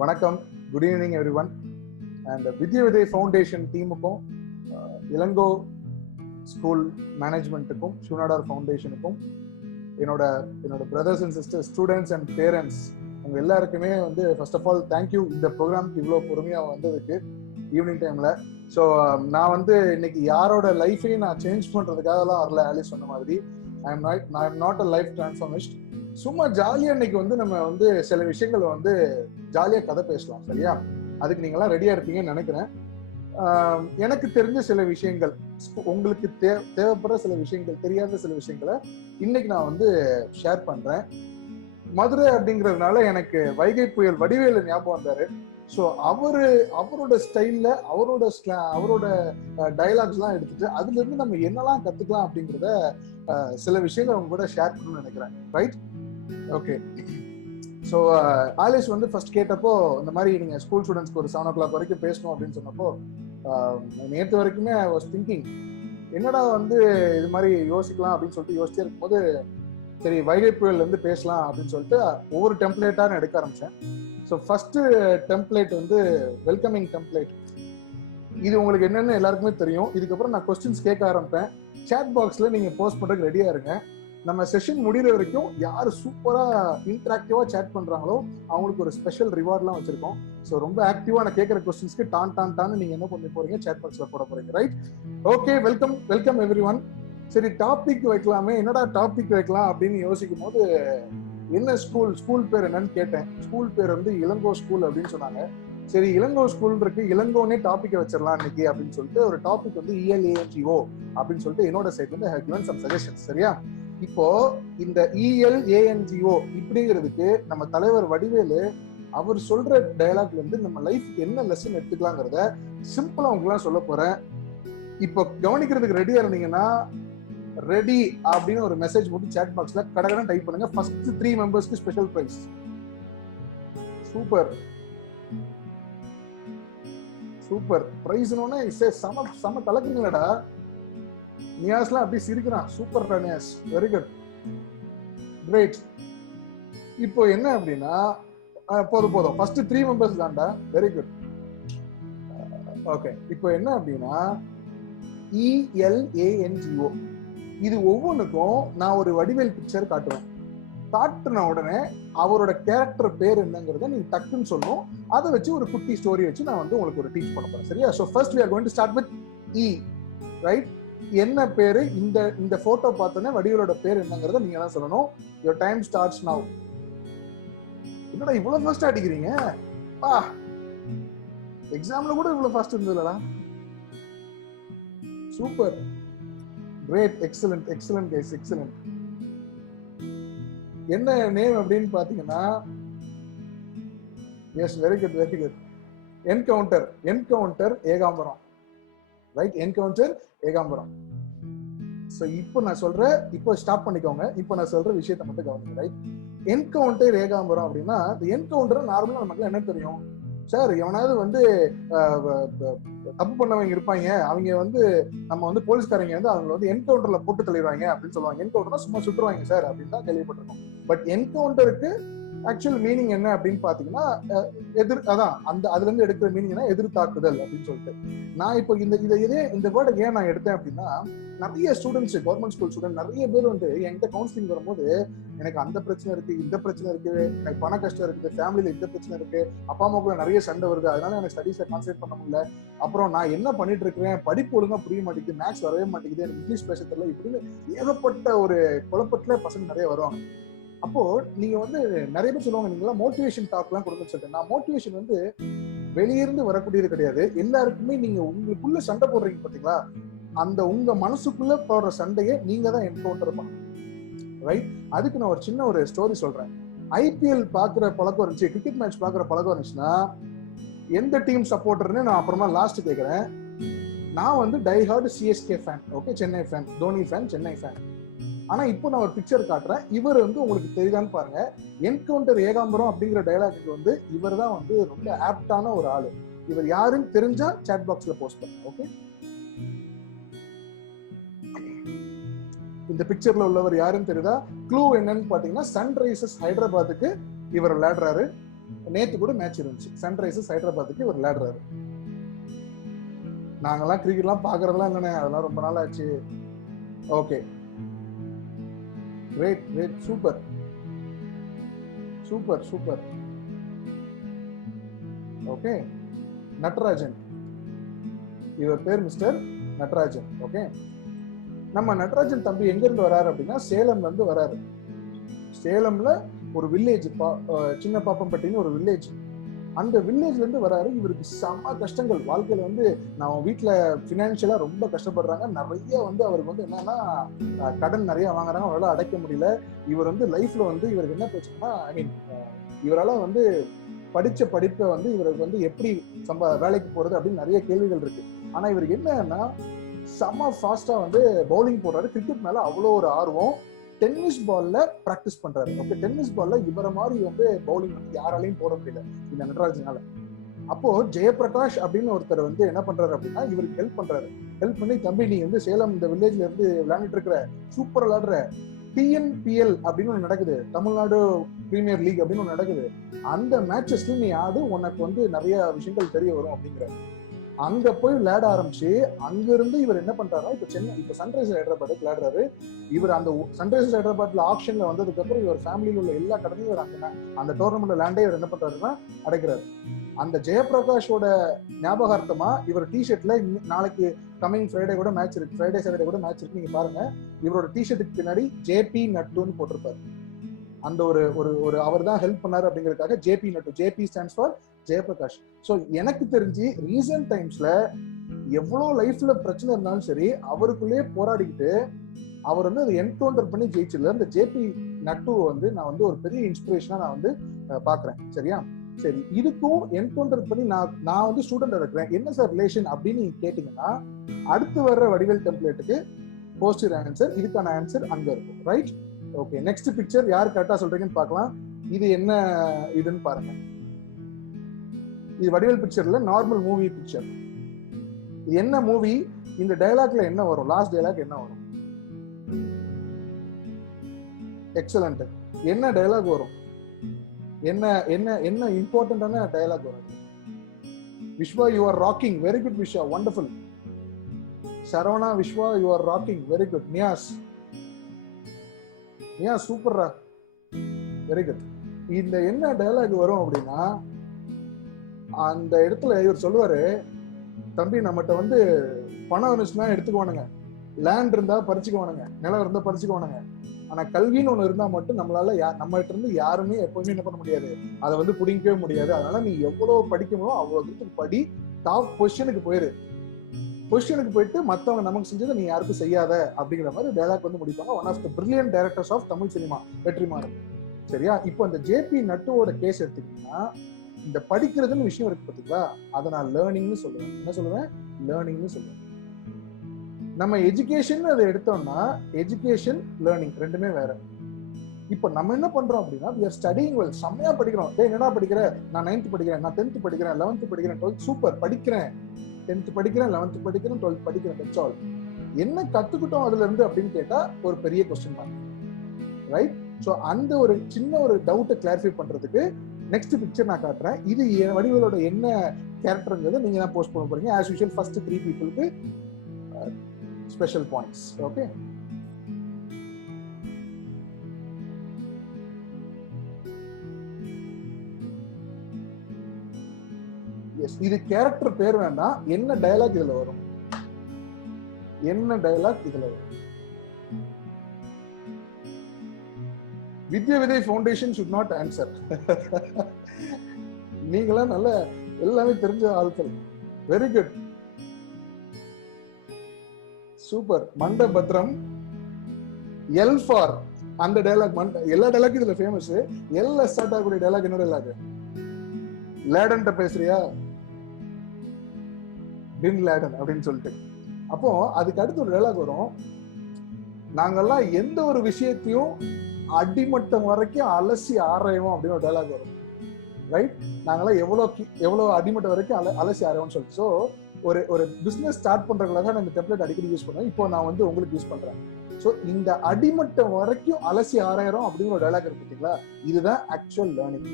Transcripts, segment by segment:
வணக்கம், good evening everyone. And Vidya Vijay foundation டீமுக்கும் Ilango school மேனேஜ்மெண்ட்டுக்கும் ஷூனாடார் ஃபவுண்டேஷனுக்கும் என்னோட brothers and sisters, students and parents உங்க எல்லாருக்குமே வந்து ஃபர்ஸ்ட் ஆஃப் ஆல் தேங்க்யூ இந்த ப்ரோக்ராம்க்கு இவ்வளோ பொறுமையாக வந்ததுக்கு ஈவினிங் டைமில். ஸோ நான் வந்து இன்னைக்கு யாரோட லைஃபையும் நான் சேஞ்ச் பண்ணுறதுக்காகலாம் வரல. ஆலிஸ் சொன்ன மாதிரி I am not a life transformist. சும்மா ஜாலியா இன்னைக்கு வந்து நம்ம வந்து சில விஷயங்கள் வந்து ஜாலியா கதை பேசலாம், சரியா? அதுக்கு நீங்கெல்லாம் ரெடியா இருப்பீங்கன்னு நினைக்கிறேன். எனக்கு தெரிஞ்ச சில விஷயங்கள், உங்களுக்கு தேவைப்படுற சில விஷயங்கள், தெரியாத சில விஷயங்களை இன்னைக்கு நான் வந்து ஷேர் பண்றேன். மதுரை அப்படிங்கிறதுனால எனக்கு வைகை புயல் வடிவேலு ஞாபகம் வந்தாரு. ஸோ அவரோட ஸ்டைல்ல அவரோட டயலாக்ஸ் எல்லாம் எடுத்துட்டு அதுல இருந்து நம்ம என்னெல்லாம் கத்துக்கலாம் அப்படிங்கிறத சில விஷயங்கள் அவங்க கூட ஷேர் பண்ணணும்னு நினைக்கிறேன். ரைட்? ஓகே. ஸோ ஆலிஸ் வந்து ஃபர்ஸ்ட் கேட்டப்போ இந்த மாதிரி நீங்கள் ஸ்கூல் ஸ்டூடெண்ட்ஸ்க்கு ஒரு 7 o'clock வரைக்கும் பேசணும் அப்படின்னு சொன்னப்போ நேற்று வரைக்குமே ஐ வாஸ் திங்கிங் என்னடா வந்து இது மாதிரி யோசிக்கலாம் அப்படின்னு சொல்லிட்டு யோசிச்சே இருக்கும்போது சரி வைகை புயல் வந்து பேசலாம் அப்படின்னு சொல்லிட்டு ஒவ்வொரு டெம்ப்ளேட்டாக நான் எடுக்க ஆரம்பித்தேன். ஸோ ஃபர்ஸ்ட் டெம்ப்ளேட் வந்து வெல்கமிங் டெம்ப்ளேட். இது உங்களுக்கு என்னென்னு எல்லாருக்குமே தெரியும். இதுக்கப்புறம் நான் கொஸ்டின்ஸ் கேட்க ஆரம்பிப்பேன். சேட் பாக்ஸில் நீங்கள் போஸ்ட் பண்ணுறதுக்கு ரெடியாக இருங்க. நம்ம செஷன் முடிகிற வரைக்கும் யார் சூப்பராக இன்ட்ராக்டிவாக சேட் பண்ணுறாங்களோ அவங்களுக்கு ஒரு ஸ்பெஷல் ரிவார்ட்லாம் வச்சுருக்கோம். ஸோ ரொம்ப ஆக்டிவாக நான் கேட்குற கொஸ்டின்ஸ்க்கு டான்னு நீங்கள் என்ன பண்ணி போகிறீங்க, சேட் பாக்ஸில் போட போகிறீங்க. Right? Okay, welcome every one. சரி, டாபிக் வைக்கலாமே, என்னடா டாபிக் வைக்கலாம் அப்படின்னு யோசிக்கும் போது என்ன ஸ்கூல் பேர் என்னன்னு கேட்டேன். ஸ்கூல் பேர் வந்து இளங்கோ ஸ்கூல் அப்படின்னு சொன்னாங்க. சரி, இளங்கோ ஸ்கூல் இருக்கு, இளங்கோனே டாபிக்கை வச்சிடலாம் இன்னைக்கு அப்படின்னு சொல்லிட்டு ஒரு டாபிக் வந்து ELANGO அப்படின்னு சொல்லிட்டு என்னோட சைட் வந்து ஹேவ் given some suggestions. சரியா? இப்போ இந்த ELANGO இப்படிங்கிறதுக்கு நம்ம தலைவர் வடிவேலு அவர் சொல்ற டயலாக்ல இருந்து நம்ம லைஃப் என்ன லெசன் எடுத்துக்கலாங்கிறத சிம்பிளா உங்களுக்குலாம் சொல்ல போறேன். இப்போ கவனிக்கிறதுக்கு ரெடியா இருந்தீங்கன்னா ரெடி அப்படின்னு ஒரு மெசேஜ் போட்டு சேட் பாக்ஸ்ல கடகடன் டைப் பண்ணுங்க. ஃபர்ஸ்ட் 3 மெம்பர்ஸ்க்கு ஸ்பெஷல் பிரைஸ். சூப்பர் பிரைஸ்னோனே செம கலக்குறீங்களடா. நியாஸ்லாம் அப்படி சிரிக்கிறான். Super Niyas, very good, great. இப்போ என்ன அப்படின்னா போதும் ஃபர்ஸ்ட் 3 மெம்பர்ஸ் தான்டா, வெரி குட். ஓகே, இப்போ என்ன அப்படின்னா ELANGO இது ஒவ்வொன்றுக்கும் நான் ஒரு வடிவேல் பிக்சர் காட்டுவேன். காட்டுன உடனே அவரோட கேரக்டர் பேர் என்னங்கிறத நீங்க டக்குன்னு சொல்லணும். அதை வச்சு ஒரு குட்டி ஸ்டோரி வச்சு நான் வந்து உங்களுக்கு ஒரு டீச் பண்ண போறேன். சரியா? So first we are going to start with E. Right? என்ன பேரு? இந்த போட்டோ பார்த்தோன்னே வடிவேலோட பேர் என்னங்கிறத நீங்க தான் சொல்லணும். your time starts now. என்னடா இவ்வளவு ஃபாஸ்டா அடிக்கிறீங்க? எக்ஸாம்ல கூட இவ்வளவு ஃபாஸ்ட் இருந்ததுலடா. Super, great, excellent guys, excellent. என்ன நேம் அப்படின்னு பாத்தீங்கன்னா, yes, very good. Encounter Ekambaram. Right? Encounter Ekambaram. So இப்போ ஸ்டாப் பண்ணிக்கோங்க. இப்போ நான் சொல்ற விஷயத்தை மட்டும் கவனிங்க. ரைட்? என்கவுண்டர் ஏகாம்பரம் அப்படின்னா என்கவுண்டர் நார்மலா நமக்கு என்ன தெரியும் சார்? எவனாவது வந்து தப்பு பண்ணவங்க இருப்பாங்க, அவங்க வந்து நம்ம வந்து போலீஸ்காரங்க வந்து அவங்க வந்து என்கவுண்டர்ல போட்டு தள்ளிடுவாங்க அப்படின்னு சொல்லுவாங்க. என்கவுண்டர்னா சும்மா சுட்டுருவாங்க சார் அப்படின்னு தான் கேள்விப்பட்டிருக்கோம். பட் என்கவுண்டருக்கு ஆக்சுவல் மீனிங் என்ன அப்படின்னு பாத்தீங்கன்னா அதுல இருந்து எடுக்கிற மீனிங் என்ன, எதிர்த்தாக்குதல் அப்படின்னு சொல்லிட்டு. நான் இப்போ இந்த வேர்டை ஏன் நான் எடுத்தேன் அப்படின்னா, நிறைய ஸ்டூடெண்ட்ஸ், கவர்மெண்ட் ஸ்கூல் ஸ்டூடெண்ட் நிறைய பேர் வந்து என்கிட்ட கவுன்சிலிங் வரும்போது எனக்கு அந்த பிரச்சனை இருக்கு, இந்த பிரச்சனை இருக்கு, எனக்கு பண கஷ்டம் இருக்குது, ஃபேமிலியில இந்த பிரச்சனை இருக்கு, அப்பா அம்மாக்குள்ள நிறைய சண்டை வருது, அதனால எனக்கு ஸ்டடீஸை கான்சென்ட்ரேட் பண்ண முடியல, அப்புறம் நான் என்ன பண்ணிட்டு இருக்கிறேன், படிப்பு ஒழுங்கா புரிய மாட்டேங்குது, மேக்ஸ் வரவே மாட்டேங்குது, எனக்கு இங்கிலீஷ் பேச தெரியல, இப்படின்னு ஏகப்பட்ட ஒரு குழப்பத்துல பசங்க நிறைய வருவாங்க. அப்போ நீங்க வந்து நிறைய பேர் சொல்லுவாங்க, நீங்க எல்லாம் மோட்டிவேஷன் டாக் எல்லாம் கொடுங்கன்னு சொல்லிட்டு. நான் மோட்டிவேஷன் வந்து வெளியிருந்து வரக்கூடியது கிடையாது. எல்லாருக்குமே நீங்க உங்களுக்குள்ள சண்டை போடுறீங்க பாத்தீங்களா, அந்த உங்க மனசுக்குள்ள போடுற சண்டையை நீங்க தான் என்கவுண்டர் பண்ணணும். ரைட்? அதுக்கு நான் ஒரு சின்ன ஸ்டோரி சொல்றேன். IPL பாக்குற பழக்கம் இருந்துச்சு, கிரிக்கெட் மேட்ச் பாக்குற பழக்கம் இருந்துச்சுன்னா எந்த டீம் சப்போர்ட்டர்னு நான் அப்புறமா லாஸ்ட் கேட்கிறேன். நான் வந்து die hard CSK fan, okay, Chennai fan, Dhoni fan, Chennai fan. ஆனா இப்போ நான் ஒரு பிக்சர் காட்டுறேன். இவர் வந்து உங்களுக்கு தெரியுதான்னு பாருங்க. என்கவுண்டர் ஏகாம்பரம் அப்படிங்கிற டயலாக்கு வந்து இவர் தான் வந்து ரொம்ப ஆப்டான ஒரு ஆளு. இவர் யாருன்னு தெரிஞ்சா சாட் பாக்ஸ்ல போஸ்ட் பண்ணுங்க. ஓகே, இந்த பிக்சர்ல உள்ளவர் யாருன்னு தெரியுதா? க்ளூ என்னன்னு பாத்தீங்கன்னா, சன்ரைசர்ஸ் ஹைதராபாத்துக்கு இவர் விளையாடுறாரு. நேத்து கூட மேட்ச் இருந்துச்சு, சன்ரைசர்ஸ் ஹைதராபாத்துக்கு இவர் விளையாடுறாரு. நாங்கெல்லாம் கிரிக்கெட்லாம் பாக்குறதெல்லாம் இல்லைண்ணே, அதெல்லாம் ரொம்ப நாள் ஆச்சு. Okay, great great, super super super. Okay, Natrajan, இவர் பேர் மிஸ்டர் நட்ராஜன். ஓகே, நம்ம நட்ராஜன் தம்பி எங்க இருந்து வராரு அப்படின்னா சேலம்ல இருந்து வராரு. சேலம்ல ஒரு வில்லேஜ், சின்ன பாப்பம்பட்டின்னு ஒரு வில்லேஜ், அந்த வில்லேஜ்ல இருந்து வராரு. இவருக்கு செம கஷ்டங்கள் வாழ்க்கையில வந்து, நான் வீட்டுல பினான்சியலா ரொம்ப கஷ்டப்படுறாங்க. நிறைய வந்து அவருக்கு வந்து என்னன்னா கடன் நிறைய வாங்குறாங்க, அவரால் அடைக்க முடியல. இவர் வந்து லைஃப்ல வந்து இவருக்கு என்ன பிரச்சனைனா, ஐ மீன் இவரால் வந்து படிச்ச படிப்பை வந்து இவருக்கு வந்து எப்படி வேலைக்கு போறது அப்படின்னு நிறைய கேள்விகள் இருக்கு. ஆனா இவருக்கு என்னன்னா செம ஃபாஸ்டா வந்து பவுலிங் போடுறாரு. கிரிக்கெட் மேல அவ்வளோ ஒரு ஆர்வம். டென்னிஸ் பால்ல பிராக்டிஸ் பண்றாரு. ஓகே, டென்னிஸ் பால்ல இவர மாதிரி வந்து பவுலிங் வந்து யாராலையும் போட முடியல இந்த நட்ராஜனால. அப்போ ஜெயபிரகாஷ் அப்படின்னு ஒருத்தர் வந்து என்ன பண்றாரு அப்படின்னா இவருக்கு ஹெல்ப் பண்றாரு. ஹெல்ப் பண்ணி, தம்பி நீ வந்து சேலம் இந்த வில்லேஜ்ல இருந்து விளையாண்டுட்டு இருக்கிற, சூப்பர் விளையாடுற, TNPL அப்படின்னு ஒன்று நடக்குது, தமிழ்நாடு பிரீமியர் லீக் அப்படின்னு ஒன்று நடக்குது, அந்த மேட்சஸ்ல நீ ஆடு, உனக்கு வந்து நிறைய விஷயங்கள் தெரிய வரும் அப்படிங்கிற. அங்க போய் விளையாட ஆரம்பிச்சு, அங்க இருந்து இவர் என்ன பண்றாருன்னா இப்ப சன்ரைசர்ஸ் ஹைதராபாத்துக்கு விளையாடுறாரு. இவர் அந்த சன்ரைசர்ஸ் ஹைதராபாத்ல ஆப்ஷன்ல வந்ததுக்கு அப்புறம் இவர் ஃபேமிலியில் உள்ள எல்லா கடனையும் இவர் அந்த டோர்னமெண்ட் லேண்டே இவர் என்ன பண்றாருன்னா அடைக்கிறாரு. அந்த ஜெயபிரகாஷோட ஞாபகார்த்தமா இவர் டிஷர்ட்ல நாளைக்கு கமிங் ஃப்ரைடே கூட மேட்ச் இருக்கு, ஃப்ரைடே சாட்டர்டே கூட மேட்ச் இருக்கு, நீங்க பாருங்க, இவரோட டிஷர்ட்டுக்கு பின்னாடி JP நட்டுன்னு போட்டிருப்பாரு. அந்த ஒரு அவர் தான் ஹெல்ப் பண்ணாரு அப்படிங்கிறதுக்காக JP நட்டு, JP stands for Jayaprakash. So எனக்கு தெரிஞ்சு ரீசன்ட் டைம்ஸ்ல எவ்வளோ லைஃப்ல பிரச்சனை இருந்தாலும் சரி, அவருக்குள்ளேயே போராடிக்கிட்டு அவர் வந்து அதை என்கவுண்டர் பண்ணி ஜெயிச்சிடல. இந்த JP நட்டு வந்து நான் வந்து ஒரு பெரிய இன்ஸ்பிரேஷனா நான் வந்து பாக்குறேன். சரியா? சரி, இதுக்கும் என்கவுண்டர் பண்ணி நான் வந்து ஸ்டூடெண்ட் இருக்கிறேன், என்ன சார் ரிலேஷன் அப்படின்னு கேட்டீங்கன்னா, அடுத்து வர்ற வடிவேல் டெம்ப்ளேட்டுக்கு போஸ்டர் ஆன்சர், இதுக்கான ஆன்சர் அங்க இருக்கும். ரைட்? ஓகே, நெக்ஸ்ட் பிக்சர் யார் கரெக்டா சொல்றீங்கன்னு பார்க்கலாம். இது என்ன இதுன்னு பாருங்க. இது வடிவேல் பிக்சர்ல நார்மல் மூவி பிக்சர். இது என்ன மூவி? இந்த டயலாக்ல என்ன வரும்? லாஸ்ட் டயலாக் என்ன வரும்? எக்ஸலண்ட். என்ன டயலாக் வரும்? என்ன என்ன என்ன இம்பார்ட்டன்டான டயலாக் வரும்? Viswa you are rocking, very good Viswa, wonderful. Saravana, Viswa you are rocking, very good. Niyas சூப்பர்ரா, வெரி குட். இந்த என்ன டயலாக் வரும் அப்படின்னா, அந்த இடத்துல இவர் சொல்லுவாரு, தம்பி நம்மகிட்ட வந்து பணம் இருந்துச்சுன்னா எடுத்துக்குவானுங்க, லேண்ட் இருந்தா பறிச்சுக்குவானுங்க, நிலம் இருந்தா பறிச்சுக்குவானுங்க, ஆனா கல்வின்னு ஒண்ணு இருந்தா மட்டும் நம்மளால நம்மகிட்ட இருந்து யாருமே எப்பவுமே என்ன பண்ண முடியாது, அதை வந்து புடிங்கவே முடியாது. அதனால நீ எவ்வளவு படிக்கணுமோ அவ்வளவு படி, டாப் பொசிஷனுக்கு போயிரு, பொசிஷனுக்கு போயிட்டு மத்தவங்க நமக்கு செஞ்சதை நீ யாருக்கும் செய்யாத அப்படிங்கிற மாதிரி டயலாக் வந்து முடிப்பாங்க. One of the brilliant directors of Tamil cinema, Vetrimaaran. சரியா? இப்போ அந்த JP நட்டுவோட கேஸ் எடுத்துக்கிட்டீங்கன்னா, இந்த படிக்கிறதுன்னு விஷயம் இருக்கு பாத்தீங்களா, அதை நான் லேர்னிங்னு சொல்லுவேன். என்ன சொல்லுவேன்? லேர்னிங்னு சொல்லுவேன். நம்ம எஜுகேஷன் அதை எடுத்தோம்னா, எஜுகேஷன் லேர்னிங் ரெண்டுமே வேற. இப்போ நம்ம என்ன பண்றோம் அப்படின்னா, we are studying well, செம்மையா படிக்கிறோம். டேய் என்னடா படிக்கிற? நான் 9th படிக்கிறேன், நான் 10th படிக்கிறேன், 11th படிக்கிறேன், 12th, சூப்பர் படிக்கிறேன், 10th படிக்கிறேன், 11th படிக்கிறேன், 12th படிக்கிறேன், that's all. என்ன கத்துக்கிட்டோம் அதுல இருந்து அப்படின்னு கேட்டா ஒரு பெரிய கொஸ்டின் மார்க். ரைட்? ஸோ அந்த ஒரு சின்ன ஒரு டவுட்டை கிளாரிஃபை பண்றதுக்கு நெக்ஸ்ட் பிக்சர் நான் காட்டுறேன். இது வடிவேலோட என்ன கேரக்டருங்கிறத நீங்க தான் போஸ்ட் பண்ண போறீங்க. ஆஸ் யூஷுவல் ஃபர்ஸ்ட் 3 பீப்புளுக்கு ஸ்பெஷல் பாயிண்ட்ஸ். ஓகே, எஸ், இது கேரக்டர் பேர் வேண்டாம், என்ன டயலாக் இதுல வரும்? என்ன டயலாக் இதுல வரும்? வித்யா விதை ஃபவுண்டேஷன் should not answer. நீங்களாம் நல்ல எல்லாமே தெரிஞ்ச ஆட்கள். Very good, super. மண்ட பத்ரம், எல் ஃபார் அந்த டயலாக். எல்லா டயலாக் இதுல ஃபேமஸ். எல்ல ஸ்டார்ட் ஆகக்கூடிய டயலாக் என்ன டயலாக்? லேடன்ட்ட பேசுறியா, பின் லேடன் அப்படின்னு சொல்லிட்டு. அப்போ அதுக்கு அடுத்து ஒரு டயலாக் வரும், நாங்கெல்லாம் எந்த ஒரு விஷயத்தையும் அடிமட்டம் வரைக்கும் அலசி ஆராயும் அப்படின்னு ஒரு டயலாக் வரும். ரைட்? நாங்கெல்லாம் எவ்வளவு அடிமட்டம் வரைக்கும் அலசி ஆராயும் சொல்லிட்டு. ஸோ ஒரு பிசினஸ் ஸ்டார்ட் பண்றதுக்காக நான் இந்த டெம்ப்ளேட் அடிக்கடி யூஸ் பண்ணுவேன். இப்போ நான் வந்து உங்களுக்கு யூஸ் பண்றேன். ஸோ இந்த அடிமட்டம் வரைக்கும் அலசி ஆராயிரம் அப்படிங்கிற ஒரு டயலாக் இருக்கு பார்த்தீங்களா, இதுதான் ஆக்சுவல் லேர்னிங்.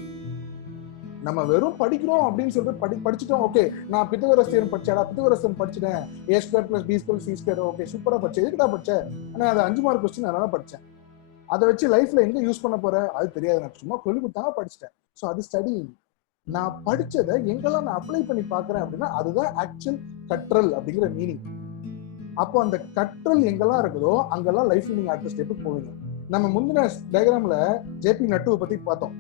நம்ம வெறும் படிக்கிறோம் அப்படின்னு சொல்லிட்டு படிச்சுட்டோம். ஓகே, நான் பித்தகோரஸ் தியரம் படிச்சேடா, பித்தகோரஸ் தியரம் படிச்சுட்டேன், a² + b² c², ஓகே சூப்பரா படிச்சேன். எதுக்குடா படிச்சேன்? ஆனா அது 5 மார்க் கொஸ்டின், அதனால படிச்சேன். அதை வச்சு லைஃப்ல எங்க யூஸ் பண்ண போற அது தெரியாது. நான் சும்மா சொல்லி கொடுத்தாங்க படிச்சுட்டேன். ஸோ அது ஸ்டடி. நான் படிச்சதை எங்கெல்லாம் நான் அப்ளை பண்ணி பாக்குறேன் அப்படின்னா அதுதான் ஆக்சுவல் கற்றல் அப்படிங்கிற மீனிங். அப்போ அந்த கற்றல் எங்கெல்லாம் இருக்குதோ அங்கெல்லாம் லைஃப்ல நீங்க அடுத்த ஸ்டெப்புக்கு போவீங்க. நம்ம முந்தின டயக்ராம்ல ஜேபி நட்டுவை பத்தி பார்த்தோம்.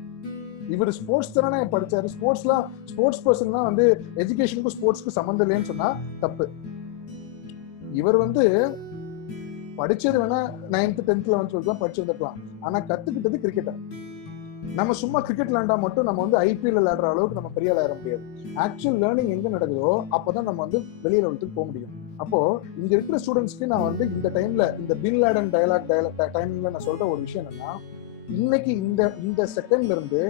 இவர் ஸ்போர்ட்ஸ் தானே படிச்சாரு. ஸ்போர்ட்ஸ் பர்சன்லாம் வந்து எஜுகேஷனுக்கும் ஸ்போர்ட்ஸ்க்கும் சம்மந்தம் இல்லைன்னு சொன்னா தப்பு. இவர் வந்து படிச்சது வேணா 9th 10th 11th 12th படிச்சு வந்துருக்கலாம். ஆனா கத்துக்கிட்டது கிரிக்கெட்டர். நம்ம சும்மா கிரிக்கெட் விளையாண்டா மட்டும் நம்ம வந்து ஐபிஎல் விளையாடுற அளவுக்கு நம்ம பெரிய ஆள முடியாது. ஆக்சுவல் லேர்னிங் எங்க நடக்குதோ அப்பதான் நம்ம வந்து வெளியே லெவலுக்கு போக முடியும். அப்போ இங்க இருக்கிற ஸ்டூடெண்ட்ஸ்க்கு நான் வந்து இந்த டைம்ல இந்த பின் லேடன் டயலாக் டைம்ல நான் சொல்ற ஒரு விஷயம் என்னன்னா, இன்னைக்கு இந்த செகண்ட்ல இருந்து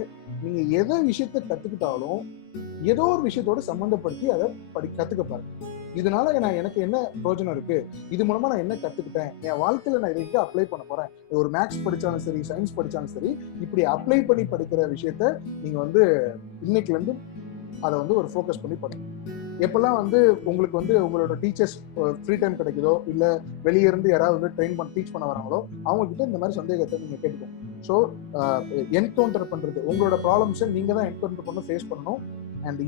நீங்க எதை விஷயத்த கத்துக்கிட்டாலும் ஏதோ ஒரு விஷயத்தோட சம்பந்தப்படுத்தி அதை கத்துக்க பாருங்க. இதனால எனக்கு என்ன பிரயோஜனம் இருக்கு, இது மூலமா நான் என்ன கத்துக்கிட்டேன், என் வாழ்க்கையில நான் இதை அப்ளை பண்ண போறேன். ஒரு மேக்ஸ் படிச்சாலும் சரி, சயின்ஸ் படிச்சாலும் சரி, இப்படி அப்ளை பண்ணி படிக்கிற விஷயத்த நீங்க வந்து இன்னைக்குல இருந்து அதை வந்து ஒரு ஃபோக்கஸ் பண்ணி பண்ணுங்க. எப்பெல்லாம் வந்து உங்களுக்கு வந்து உங்களோட டீச்சர்ஸ் ஃப்ரீ டைம் கிடைக்குதோ, இல்ல வெளியே இருந்து யாராவது வந்து டீச் பண்ண வராங்களோ, அவங்க கிட்ட இந்த மாதிரி சந்தேகத்தை நீங்க கேட்டுக்கோங்க. ஸோ என்கவுண்டர் பண்றது, உங்களோட ப்ராப்ளம்ஸை நீங்க தான் என்கவுண்டர் பண்ண ஃபேஸ் பண்ணணும். அண்ட்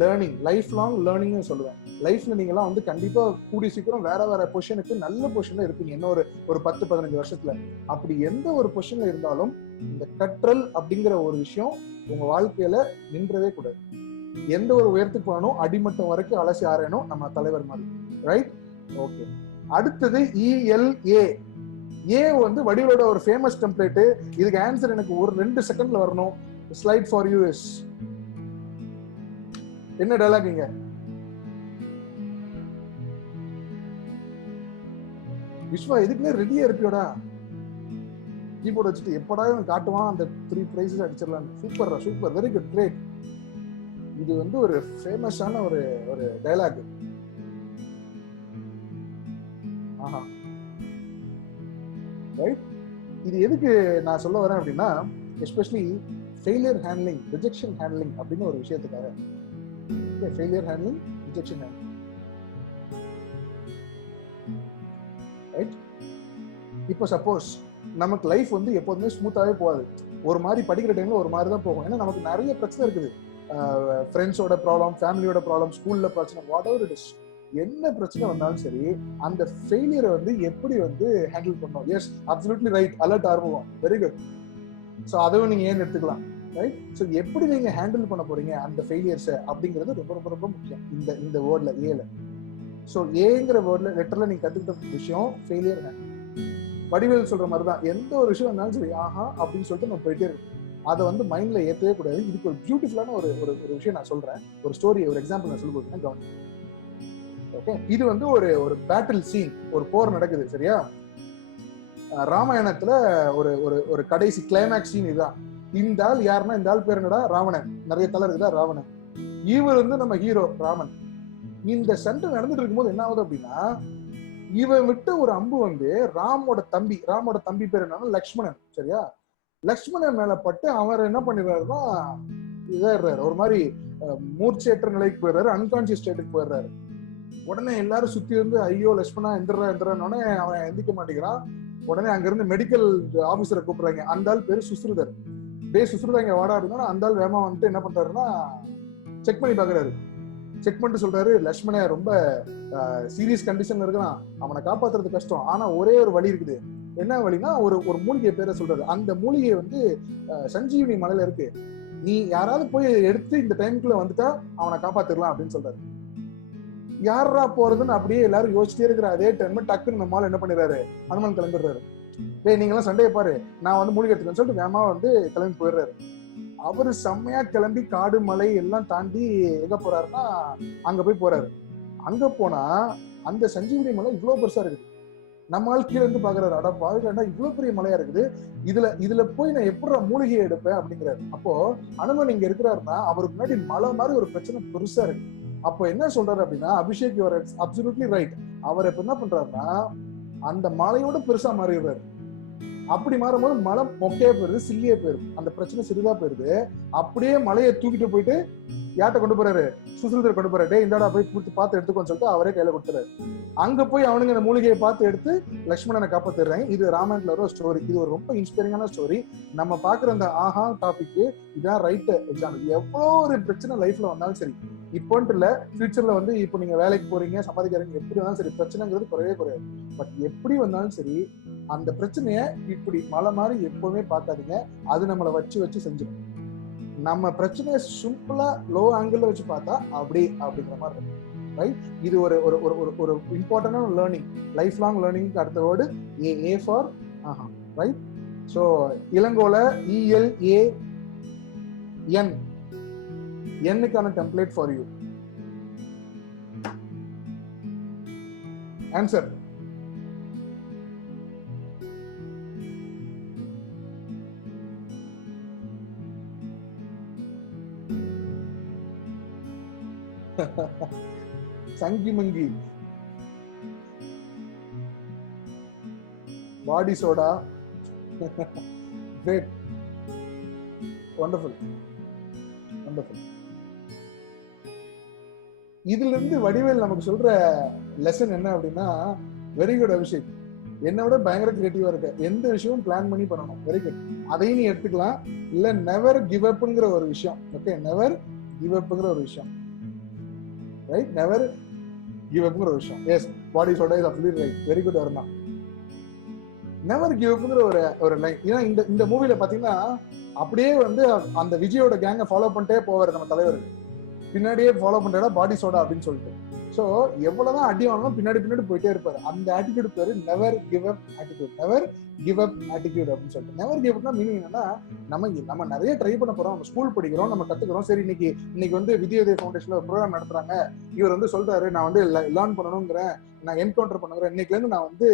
லேர்னிங், லைஃப் லாங் லேர்னிங்னு சொல்லுவேன். லைஃப்ல நீங்கலாம் வந்து கண்டிப்பா கூடிய சீக்கிரம் வேற பொசிஷனுக்கு, நல்ல பொசிஷன்ல இருப்பீங்க இன்னும் ஒரு 10-15 வருஷத்துல. அப்படி எந்த ஒரு பொசிஷன்ல இருந்தாலும் இந்த கற்றல் அப்படிங்கிற ஒரு விஷயம் உங்க வாழ்க்கையில நின்றவே கூடாது. எந்த ஒரு உயரத்துக்கு போகணும், அடிமட்டம் வரைக்கும் அலசி ஆறணும் நம்ம தலைவர் மாதிரி. ரைட்? ஓகே. அடுத்தது ELA. ஏ வந்து வடிவலோட ஒரு ஃபேமஸ் டெம்ப்ளேட். இதுக்கு ஆன்சர் எனக்கு ஒரு 2 செகண்ட்ல வரணும். ஸ்லைட் ஃபார் யூ இஸ் என்ன டயலாக் இங்க? விஸ்வா எதுக்குமே ரெடியா இருப்பியோடா? கீபோர்ட் வச்சுட்டு எப்படா காட்டுவான் அந்த 3 பிரைசஸ் அடிச்சிடலாம். Super, very good, great. இது வந்து ஒரு ஃபேமஸான ஒரு டயலாக். ஆஹா, ரைட். இது எதுக்கு நான் சொல்ல வரேன் அப்படின்னா, especially failure handling, rejection handling அப்படின்னு ஒரு விஷயத்துக்காக. Failure handling, rejection handling, right? இப்போ சப்போஸ் நமக்கு லைஃப் வந்து எப்போதுமே ஸ்மூத்தாவே போகாது. ஒரு மாதிரி படிக்கிற டைம்ல ஒரு மாதிரி தான் போகும். ஏன்னா நமக்கு நிறைய பிரச்சனை இருக்குது. ஃப்ரெண்ட்ஸோட ப்ராப்ளம், ஃபேமிலியோட ப்ராப்ளம், ஸ்கூல்ல பிரச்சனை, வாட் எவர் இட் இஸ். என்ன பிரச்சனை வந்தாலும் சரி, அந்த ஃபெயிலியரை வந்து எப்படி வந்து ஹேண்டில் பண்ணணும். எஸ், அப்சல்யூட்லி ரைட், அலர்ட் ஆர்வம், வெரி குட். ஸோ அதுவும் நீங்க ஏன் எடுத்துக்கலாம், ரைட்? ஸோ எப்படி நீங்க ஹேண்டில் பண்ண போறீங்க அந்த ஃபெயிலியர்ஸை அப்படிங்கிறது ரொம்ப ரொம்ப ரொம்ப முக்கியம் இந்த வேர்ட்ல, ஏல. ஸோ ஏங்கிற வேர்ட்ல லெட்டர்ல நீங்க கத்துக்கிட்ட விஷயம் ஃபெயிலியர் ஹேண்டில். வடிவேல் சொல்ற மாதிரி தான், எந்த ஒரு விஷயம் இருந்தாலும் சரி ஆஹா அப்படின்னு சொல்லிட்டு நம்ம போயிட்டே இருக்கோம். அதை வந்து மைண்ட்ல ஏற்றவே கூடாது. இதுக்கு ஒரு பியூட்டிஃபுல்லான ஒரு விஷயம் நான் சொல்றேன். ஒரு ஸ்டோரி, ஒரு எக்ஸாம்பிள் நான் சொல்லி கொடுத்தேன், கவனிங்க. ஓகே, இது வந்து ஒரு பேட்டில் சீன், ஒரு போர் நடக்குது, சரியா? ராமாயணத்துல ஒரு கடைசி கிளைமேக்ஸ் சீன் இதுதான். இந்த ஆள் யாருன்னா, இந்த ஆள் பேர் என்னடா? ராவணன். நிறைய தலை இருக்குதா? ராவணன். இவர் வந்து நம்ம ஹீரோ ராமன். இந்த சண்டை நடந்துட்டு இருக்கும்போது என்ன ஆகுது அப்படின்னா, இவன் விட்டு ஒரு அம்பு வந்து ராமோட தம்பி பேர் என்னன்னா லக்ஷ்மணன், சரியா? லக்ஷ்மணன் மேல பட்டு அவர் என்ன பண்ணிடுறாருன்னா இதாடுறாரு, ஒரு மாதிரி மூர்ச்சேற்ற நிலைக்கு போயிடுறாரு, அன்கான்சியஸ் ஸ்டேட்டுக்கு போயிடுறாரு. உடனே எல்லாரும் சுத்தி இருந்து ஐயோ லக்ஷ்மணா எந்திரனோடனே அவன் எந்திக்க மாட்டேங்கிறான். உடனே அங்க இருந்து மெடிக்கல் ஆபீசரை கூப்பிடுறாங்க. அந்த ஆள் பேரு சுஸ்ருதர். சுஸ்ருதாங்க வாடா இருந்தாலும் அந்த ஆள் வேமா வந்துட்டு என்ன பண்றாருன்னா செக் பண்ணி பாக்குறாரு. செக் பண்ணிட்டு சொல்றாரு, லக்ஷ்மண ரொம்ப சீரியஸ் கண்டிஷன்ல இருக்கிறான், அவனை காப்பாத்துறது கஷ்டம், ஆனா ஒரே ஒரு வழி இருக்குது. என்ன வழினா ஒரு மூலிகை பேரை சொல்றாரு. அந்த மூலிகை வந்து சஞ்சீவினி மலையில இருக்கு, நீ யாராவது போய் எடுத்து இந்த டைமுக்குள்ள வந்துட்டா அவனை காப்பாத்திடலாம் அப்படின்னு சொல்றாரு. யாரா போறதுன்னு அப்படியே எல்லாரும் யோசிச்சிட்டே இருக்கிற அதே டைம் டக்குன்னு நம்மால என்ன பண்ணிடுறாரு, அனுமன் கிளம்பிடுறாரு. நீங்க எல்லாம் சண்டையை பாரு, நான் வந்து மூலிகை எடுத்துக்கன்னு சொல்லிட்டு வேமா வந்து கிளம்பி போயிடுறாரு. அவரு செம்மையா கிளம்பி காடு மலை எல்லாம் தாண்டி எங்க போறாருன்னா அங்க போய் போறாரு. அங்க போனா அந்த சஞ்சீவினி மலை இவ்வளவு பெருசா இருக்குது. நம்ம ஆள் கீழே இருந்து பாக்குறாரு, அட பாருடா இவ்வளவு பெரிய மலையா இருக்குது, இதுல போய் நான் எப்படி மூலிகையை எடுப்பேன் அப்படிங்கிறாரு. அப்போ அனுமன் இங்க இருக்கிறாருன்னா அவருக்கு முன்னாடி மலை மாதிரி ஒரு பிரச்சனை பெருசா இருக்கு. அப்போ என்ன சொல்றாரு அப்படின்னா, அபிஷேக் யுவர் அப்சல்யூட்லி ரைட். அவர் இப்ப என்ன பண்றாருன்னா அந்த மலையோட பெருசா மாறிடுறாரு. அப்படி மாறும்போது மலை மொக்கையா போயிருது, சில்லியே போயிருது, அந்த பிரச்சனை சிறிதா போயிருது. அப்படியே மலையை தூக்கிட்டு போயிட்டு யார்ட்ட கொண்டு போறாரு, சுசிலத்தை கொண்டு போறாரு. இந்தாடா போய் கொடுத்து பார்த்து எடுத்துக்கோன்னு சொல்லிட்டு அவரே கையில கொடுத்துறாரு. அங்க போய் அவனுங்க அந்த மூலிகையை பார்த்து எடுத்து லக்ஷ்மணனை காப்பாத்திடுறாங்க. இது ராமாயணத்துல வர ஸ்டோரி. இது ஒரு ரொம்ப இன்ஸ்பைரிங்கான ஸ்டோரி. நம்ம பாக்குற அந்த ஆஹா டாபிக் இதான் ரைட் எக்ஸாம்பிள். எவ்வளோ ஒரு பிரச்சனை லைஃப்ல வந்தாலும் சரி, இப்போன்ட்டு இல்ல, ஃபியூச்சர்ல வந்து இப்போ நீங்க வேலைக்கு போறீங்க, சம்பாதிக்கிறீங்க, எப்படி வந்தாலும் சரி, பிரச்சனைங்கிறது குறையவே குறையாது. பட் எப்படி வந்தாலும் சரி, அந்த பிரச்சனைய இப்படி மலை மாதிரி எப்பவுமே பார்க்காதீங்க. அது நம்மளை வச்சு வச்சு செஞ்சிடும். நம்ம பிரச்சனையை சிம்பிளா லோ ஆங்கிள் வச்சு பார்த்தா அப்படிங்கிற மாதிரி இருக்கும். ரைட்? இது ஒரு ஒரு ஒரு ஒரு இம்பார்ட்டன்டான லேர்னிங், லைஃப் லாங் லேர்னிங். அடுத்த word A for aha. Right? So இளங்கோல ELAN, என்னுக்கான டெம்ப்ளேட் ஃபார் யூ. ஆன்சர். சங்கி மங்கி, body soda. Great, wonderful, wonderful. இதுல இருந்து வடிவேல் நமக்கு சொல்ற லெசன் என்ன அப்படின்னா, வெரி குட் அபிஷேக், என்னை விட பயங்கர கிரியேட்டிவா இருக்க, எந்த விஷயமும் பிளான் பண்ணி பண்ணணும். Very good. அதையும் நீ எடுத்துக்கலாம். இல்ல நெவர் கிவ் அப்ங்கிற ஒரு விஷயம். ஓகே, நெவர் கிவ் அப்ங்கிற ஒரு விஷயம். ரைட்? நெவர் கிவ் அப்ங்கிற ஒரு விஷயம். Yes, body soda is absolutely right. Very good Aruna. Never give அப்ங்கிற ஒரு லைன். ஏன்னா இந்த மூவில பாத்தீங்கன்னா அப்படியே வந்து அந்த விஜயோட கேங்கை ஃபாலோ பண்ணிட்டே போவாரு நம்ம தலைவர். பின்னாடியே ஃபாலோ பண்றா பாடி சோடா அப்படின்னு சொல்லிட்டு. ஸோ எவ்வளவுதான் அடி வாங்கணும் பின்னாடி போயிட்டே இருப்பாரு. அந்த ஆட்டிடியூட் பேரு never give up attitude. Never give up attitude அப்படின்னு சொல்லிட்டு. நெவர் கிவ் அப்னா மீனிங் என்னன்னா, நம்ம நிறைய ட்ரை பண்ண போறோம், நம்ம ஸ்கூல் படிக்கிறோம், நம்ம கத்துக்கிறோம். சரி, இன்னைக்கு வந்து வித்யோதய ஃபவுண்டேஷன்ல ஒரு ப்ரோக்ராம் நடத்துறாங்க. இவர் வந்து சொல்றாரு, நான் வந்து லேர்ன் பண்ணணுங்கிறேன், நான் என்கவுண்டர் பண்ணுங்கிறேன், இன்னைக்குல இருந்து நான் வந்து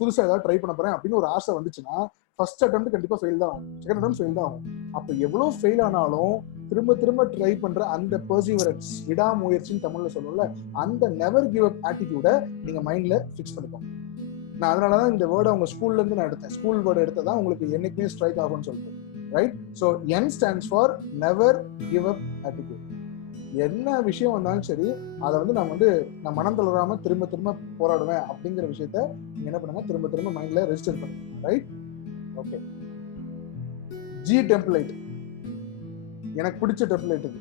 புதுசா ஏதாவது ட்ரை பண்ண போறேன் அப்படின்னு ஒரு ஆசை வந்துச்சுன்னா, ஃபர்ஸ்ட் அட்டெம்ப்ட் கண்டிப்பா ஃபெயில் தான் ஆகும், செகண்ட் அட்டெம்ப்ட் ஃபெயில் தான் ஆகும். அப்ப எவ்வளவு ஃபெயில் ஆனாலும் திரும்ப திரும்ப ட்ரை பண்ற அந்த பெர்சிவரன்ஸ், விடாமுயற்சின்னு தமிழ்ல சொல்லுவோம்ல, அந்த நெவர் கிவ் அப் ஆட்டிடியூட நீங்க மைண்ட்ல ஃபிக்ஸ் பண்ணிக்கோங்க. நான் அதனாலதான் இந்த வேர்டை உங்க ஸ்கூல்ல இருந்து நான் எடுத்தேன். ஸ்கூல் வேர்டு எடுத்ததான் உங்களுக்கு என்னைக்குமே ஸ்ட்ரைக் ஆகும்னு சொல்லிட்டு. Right? So N stands for never give up attitude. என்ன விஷயம் வந்தாலும் சரி, அதை வந்து நான் மனம் தளராம திரும்ப திரும்ப போராடுவேன் அப்படிங்கிற விஷயத்த நீங்க என்ன பண்ணுங்க, திரும்ப திரும்ப மைண்ட்ல ரெஜிஸ்டர் பண்ணுங்க. ரைட்? ஓகே. G டெம்ப்ளேட் எனக்கு பிடிச்ச டெம்ப்ளேட் இது.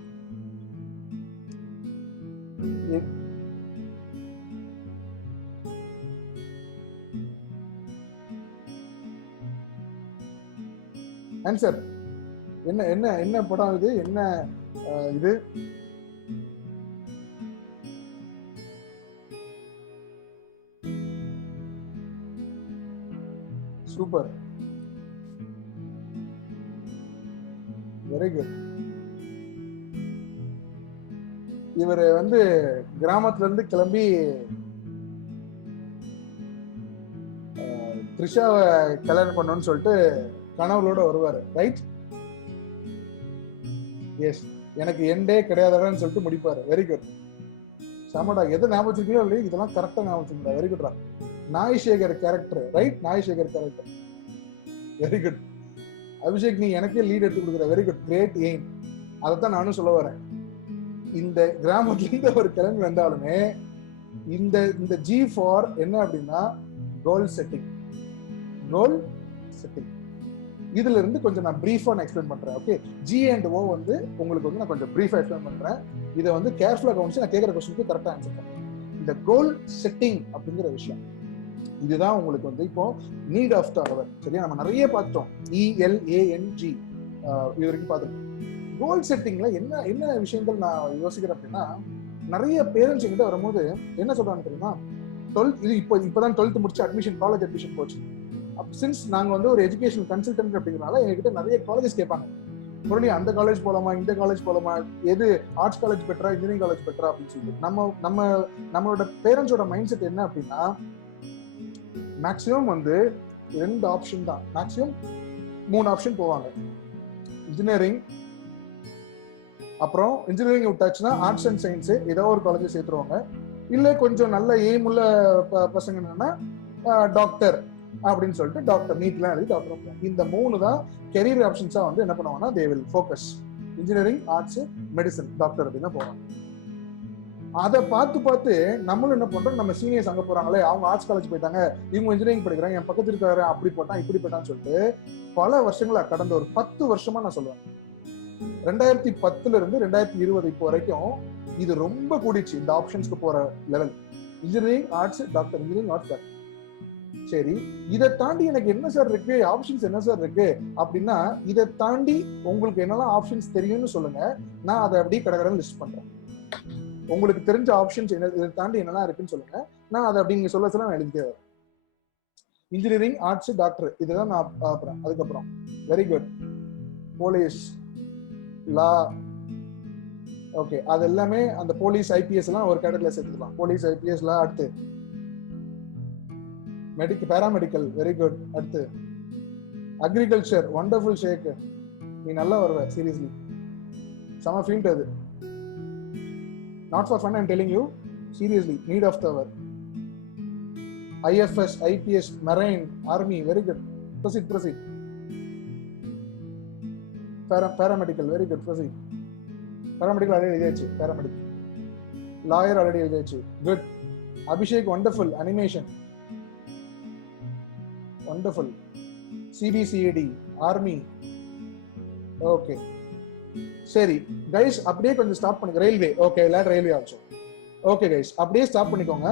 ஆன்சர் என்ன என்ன என்ன படம் இது? என்ன இது? Super, very good. இவர் வந்து கிராமத்துல இருந்து கிளம்பி த்ரிஷாவை கல்யாணம் பண்ணணும்னு சொல்லிட்டு கனவுளோட வருவாரு. ரைட்? எஸ், எனக்கு எண்டே கிடையாதுன்னு சொல்லிட்டு முடிப்பாரு. Very good. சமடா, எதை ஞாபகம் வச்சிருக்கீங்களோ இல்லையா, இதெல்லாம் கரெக்டா ஞாபகம் வச்சிருக்கா. வெரி குட்ரா. Naisekar character. Right? Naisekar character. Very good Abhishek, நீ எனக்கே லீட் எடுத்து கொடுக்குற. Very good, great aim. அதைத்தான் நானும் சொல்ல வரேன். இந்த கிராமத்துல இருந்து ஒரு கிளம்பி வந்தாலுமே இந்த G ஃபார் என்ன அப்படின்னா கோல் செட்டிங். கோல் செட்டிங். இதுல இருந்து கொஞ்சம் நான் பிரீஃபா எக்ஸ்பிளைன் பண்றேன். ஓகே, G and O வந்து உங்களுக்கு வந்து நான் கொஞ்சம் பிரீஃபா எக்ஸ்பிளைன் பண்றேன். இதை வந்து கேர்ஃபுல்லா கவனிச்சு நான் கேட்கிற கொஸ்டினுக்கு கரெக்டா ஆன்சர் பண்ணுறேன். இந்த கோல் செட்டிங் அப்படிங்கிற விஷயம், இதுதான் உங்களுக்கு வந்து இப்போ நீட் ஆஃப் த அவர். சரியா? நம்ம நிறைய பார்த்தோம். ELANG இது வரைக்கும் பார்த்துருக்கோம். கோல் செட்டிங்ல என்ன என்ன விஷயங்கள் நான் யோசிக்கிறேன் அப்படின்னா, நிறைய பேரண்ட்ஸ் என்கிட்ட வரும்போது என்ன சொல்றாங்க தெரியுமா, 12th இது இப்பதான் 12th முடிச்சு அட்மிஷன், காலேஜ் அட்மிஷன் போச்சு. சின்ஸ் நாங்க வந்து ஒரு எஜுகேஷன் கன்சல்டன்ட் அப்படிங்கிறனால எங்ககிட்ட நிறைய காலேஜஸ் கேட்பாங்க. முன்னாடி அந்த காலேஜ் போலாமா, இந்த காலேஜ் போலாமா, எது ஆர்ட்ஸ் காலேஜ் பெட்டரா, இன்ஜினியரிங் காலேஜ் பெட்டரா அப்படின்னு சொல்லிட்டு நம்மளோட பேரண்ட்ஸோட மைண்ட் செட் என்ன அப்படின்னா, மேக்சிமம் வந்து 2 ஆப்ஷன் தான், மேக்சிமம் 3 ஆப்ஷன் போவாங்க. இன்ஜினியரிங், அப்புறம் இன்ஜினியரிங் விட்டாச்சுன்னா ஆர்ட்ஸ் அண்ட் சயின்ஸ் ஏதோ ஒரு காலேஜ் சேர்த்துருவாங்க. இல்லை கொஞ்சம் நல்ல எய்ம் உள்ள பசங்க என்னன்னா டாக்டர், அப்படின்னு சொல்லிட்டு டாக்டர் நீட்லாம் எழுதி டாக்டர். இந்த 3 தான் கெரியர் ஆப்ஷன்ஸா வந்து என்ன பண்ணுவாங்கன்னா they will focus. Engineering, arts, medicine, doctor அப்படின்னு போவாங்க. அதை பார்த்து நம்மளும் என்ன பண்றோம், நம்ம சீனியர்ஸ் அங்க போறாங்களே, அவங்க ஆர்ட்ஸ் காலேஜ் போயிட்டாங்க, இவங்க இன்ஜினியரிங் படிக்கிறாங்க, என் பக்கத்து இருக்காரு அப்படி போட்டான் இப்படி போட்டான்னு சொல்லிட்டு பல வருஷங்களா, கடந்த ஒரு 10 வருஷமா நான் சொல்லுவேன், 2010 இருந்து 2020 இப்போ வரைக்கும் இது ரொம்ப கூடிச்சு இந்த ஆப்ஷன்ஸ்க்கு போற level. Engineering, arts, doctor, engineering, arts, doctor. சரி, இதை தாண்டி எனக்கு என்ன சார் இருக்கு, ஆப்ஷன்ஸ் என்ன சார் இருக்கு அப்படின்னா, இதை தாண்டி உங்களுக்கு என்னெல்லாம் ஆப்ஷன்ஸ் தெரியும்னு சொல்லுங்க, நான் அதை அப்படியே கடகடன்னு லிஸ்ட் பண்றேன். உங்களுக்கு தெரிஞ்ச ஆப்ஷன்ஸ் என்ன, இதை தாண்டி என்னெல்லாம் இருக்குன்னு சொல்லுங்க, நான் அதை அப்படி நீங்க சொல்ல நான் எழுதிட்டே வரேன். இன்ஜினியரிங், ஆர்ட்ஸ், டாக்டர் இதுதான் நான் பார்ப்பேன். அதுக்கப்புறம் very good, police, law, okay, அது எல்லாமே அந்த போலீஸ், ஐபிஎஸ் எல்லாம் ஒரு கேட்டகரியில சேர்த்துக்கலாம். Police, IPS, law. அடுத்து பேராமெடிக்கல், வெரி குட். அடுத்து அக்ரிகல்ச்சர், வண்டர்ஃபுல் ஷேக், நீ நல்லா வருவ, சீரியஸ்லி சம ஃபீல்ட் அது. Not for fun, I am telling you, seriously need of the hour. IFS, IPS, marine, army, very good. Proceed. Paramedical, very good, proceed. Paramedical already எழுதியாச்சு. Paramedical. Lawyer already எழுதியாச்சு, good. Abhishek, wonderful. Animation, wonderful. CBCID, army, okay. சரி guys, அப்படியே கொஞ்சம் stop பண்ணிக்க. Railway, okay, railway also. Okay guys, அப்படியே stop பண்ணிக்கோங்க.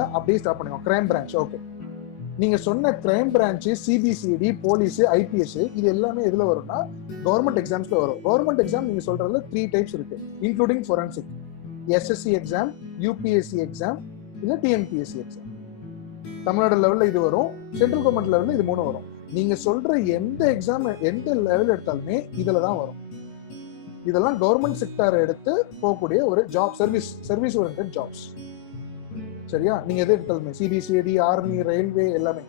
Crime branch, okay. நீங்க சொன்ன crime branch, CBCID, police, IPS இது எல்லாமே எதுல வரும்னா கவர்மெண்ட் எக்ஸாம்ஸ்ல வரும். கவர்மெண்ட் எக்ஸாம் நீங்க சொல்றதுல 3 டைப்ஸ் இருக்கு, including forensic, SSC exam, UPSC exam, இல்ல டிஎன்பிஎஸ்சி எக்ஸாம். தமிழ்நாடு லெவல்ல இது வரும், சென்ட்ரல் கவர்மெண்ட் லெவல்ல இது 3 வரும். நீங்க சொல்ற எந்த எக்ஸாம், எந்த லெவல் எடுத்தாலுமே இதுல தான் வரும். இதெல்லாம் கவர்மெண்ட் செக்டார் எடுத்து போகக்கூடிய ஒரு ஜாப், சர்வீஸ் ஓரியன்டட் ஜாப்ஸ். சரியா? நீங்க எது எடுத்தாலுமே சிபிசிஐடி, ஆர்மி, ரயில்வே எல்லாமே.